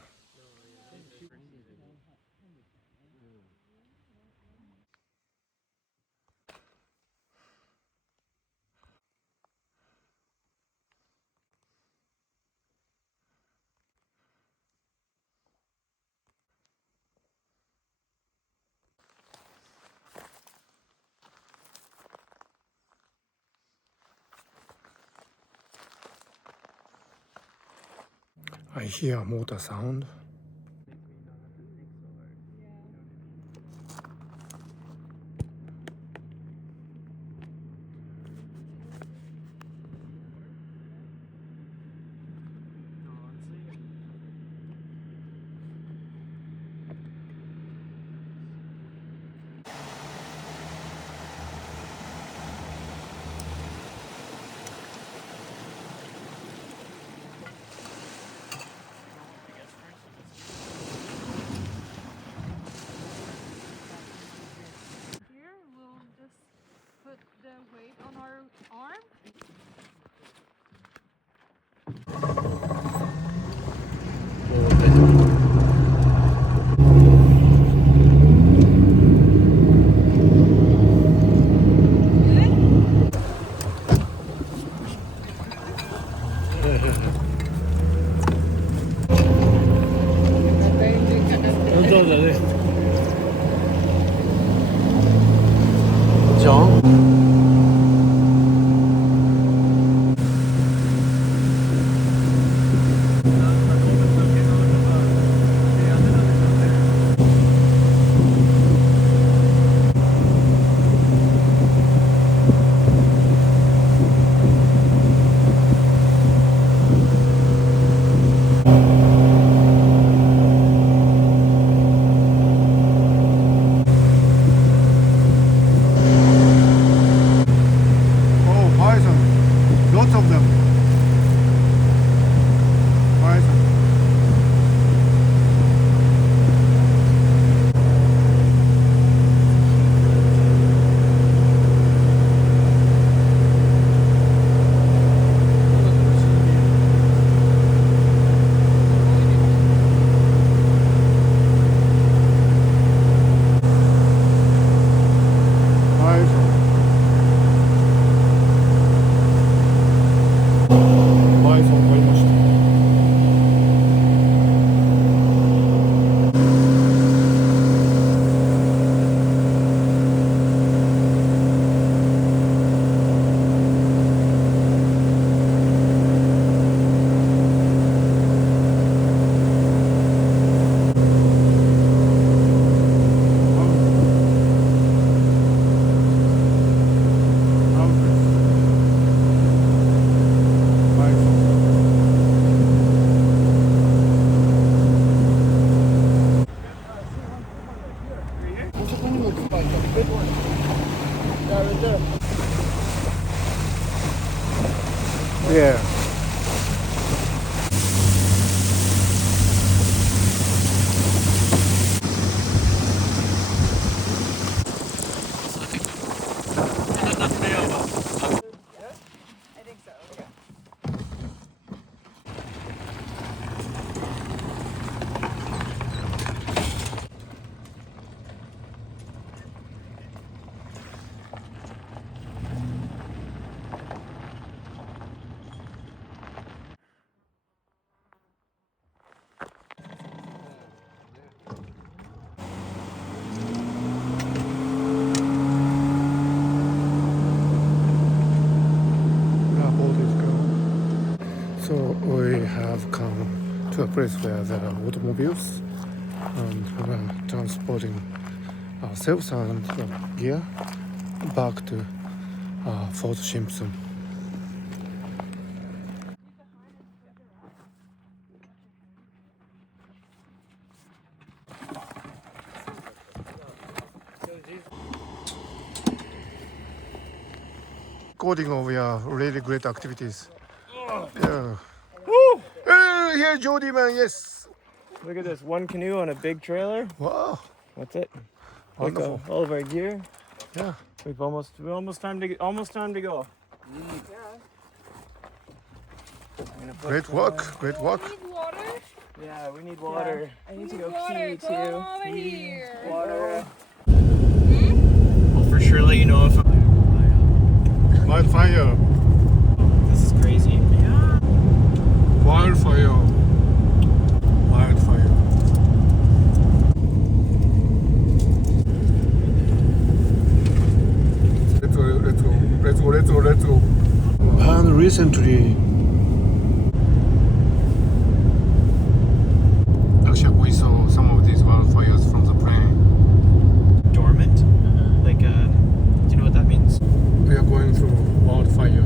I hear motor sound. Here we'll just put the weight on our arm. Oh, bison. Lots of them. Bison. Bison. Bison 買いました。Yeah. I think so. Our boat is gone. So we have come to a place where there are automobiles, and we are transporting ourselves and the gear back to Fort Simpson. Recording of your really great activities. Yeah. Yeah, Jody man, yes. Look at this, one canoe on a big trailer. Wow, That's it. wonderful. Like all of our gear. Yeah. We're almost time to go. Great work, great work. Need water? Yeah, we need water. I need to go pee too. Come over here. Water. I'll for sure let you know if Wildfire, this is crazy. wildfire, wildfire. Let's go. And recently, actually we saw some of these wildfires from the plane. Dormant? Like, do you know what that means? We are going through wildfire.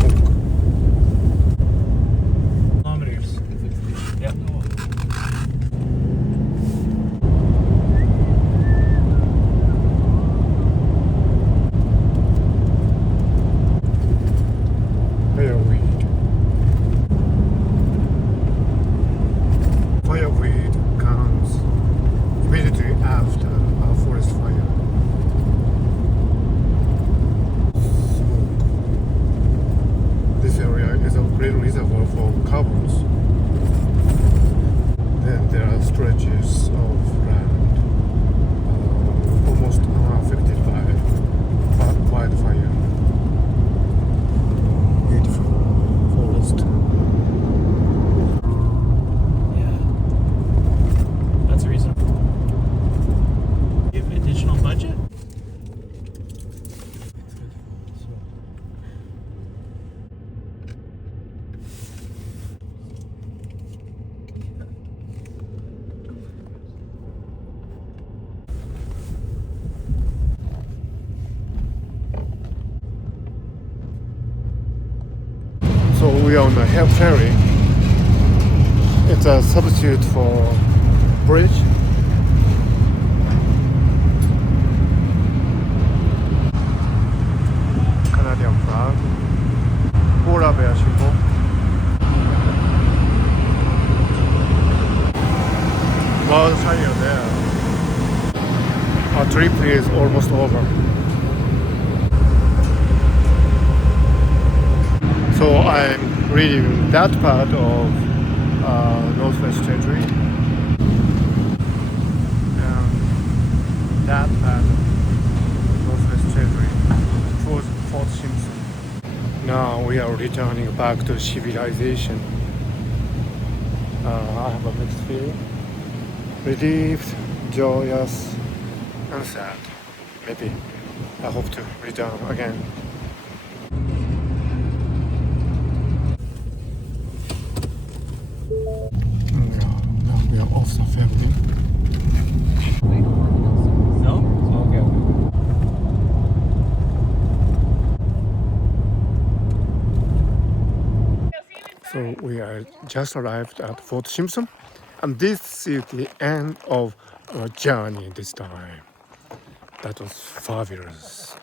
Smoke. Kilometers. Yep. Fireweed. Fireweed comes immediately after a forest fire. Smoke. This area is a great reservoir for carbons. Then there are stretches of land almost unaffected by wildfire. Beautiful forest. Yeah. That's reasonable. Give additional budget? So we are on a hair ferry. It's a substitute for bridge. Canadian flag. Polar bear symbol. Wildfire there. Our trip is almost over. So I'm reading that part of Northwest Territory. And that part of Northwest Territory towards Fort Simpson. Now we are returning back to civilization. I have a mixed feeling. Relieved, joyous, and sad. Maybe I hope to return again. Now we are off the ferry. No? Okay. So we are just arrived at Fort Simpson, and this is the end of our journey this time. That was fabulous.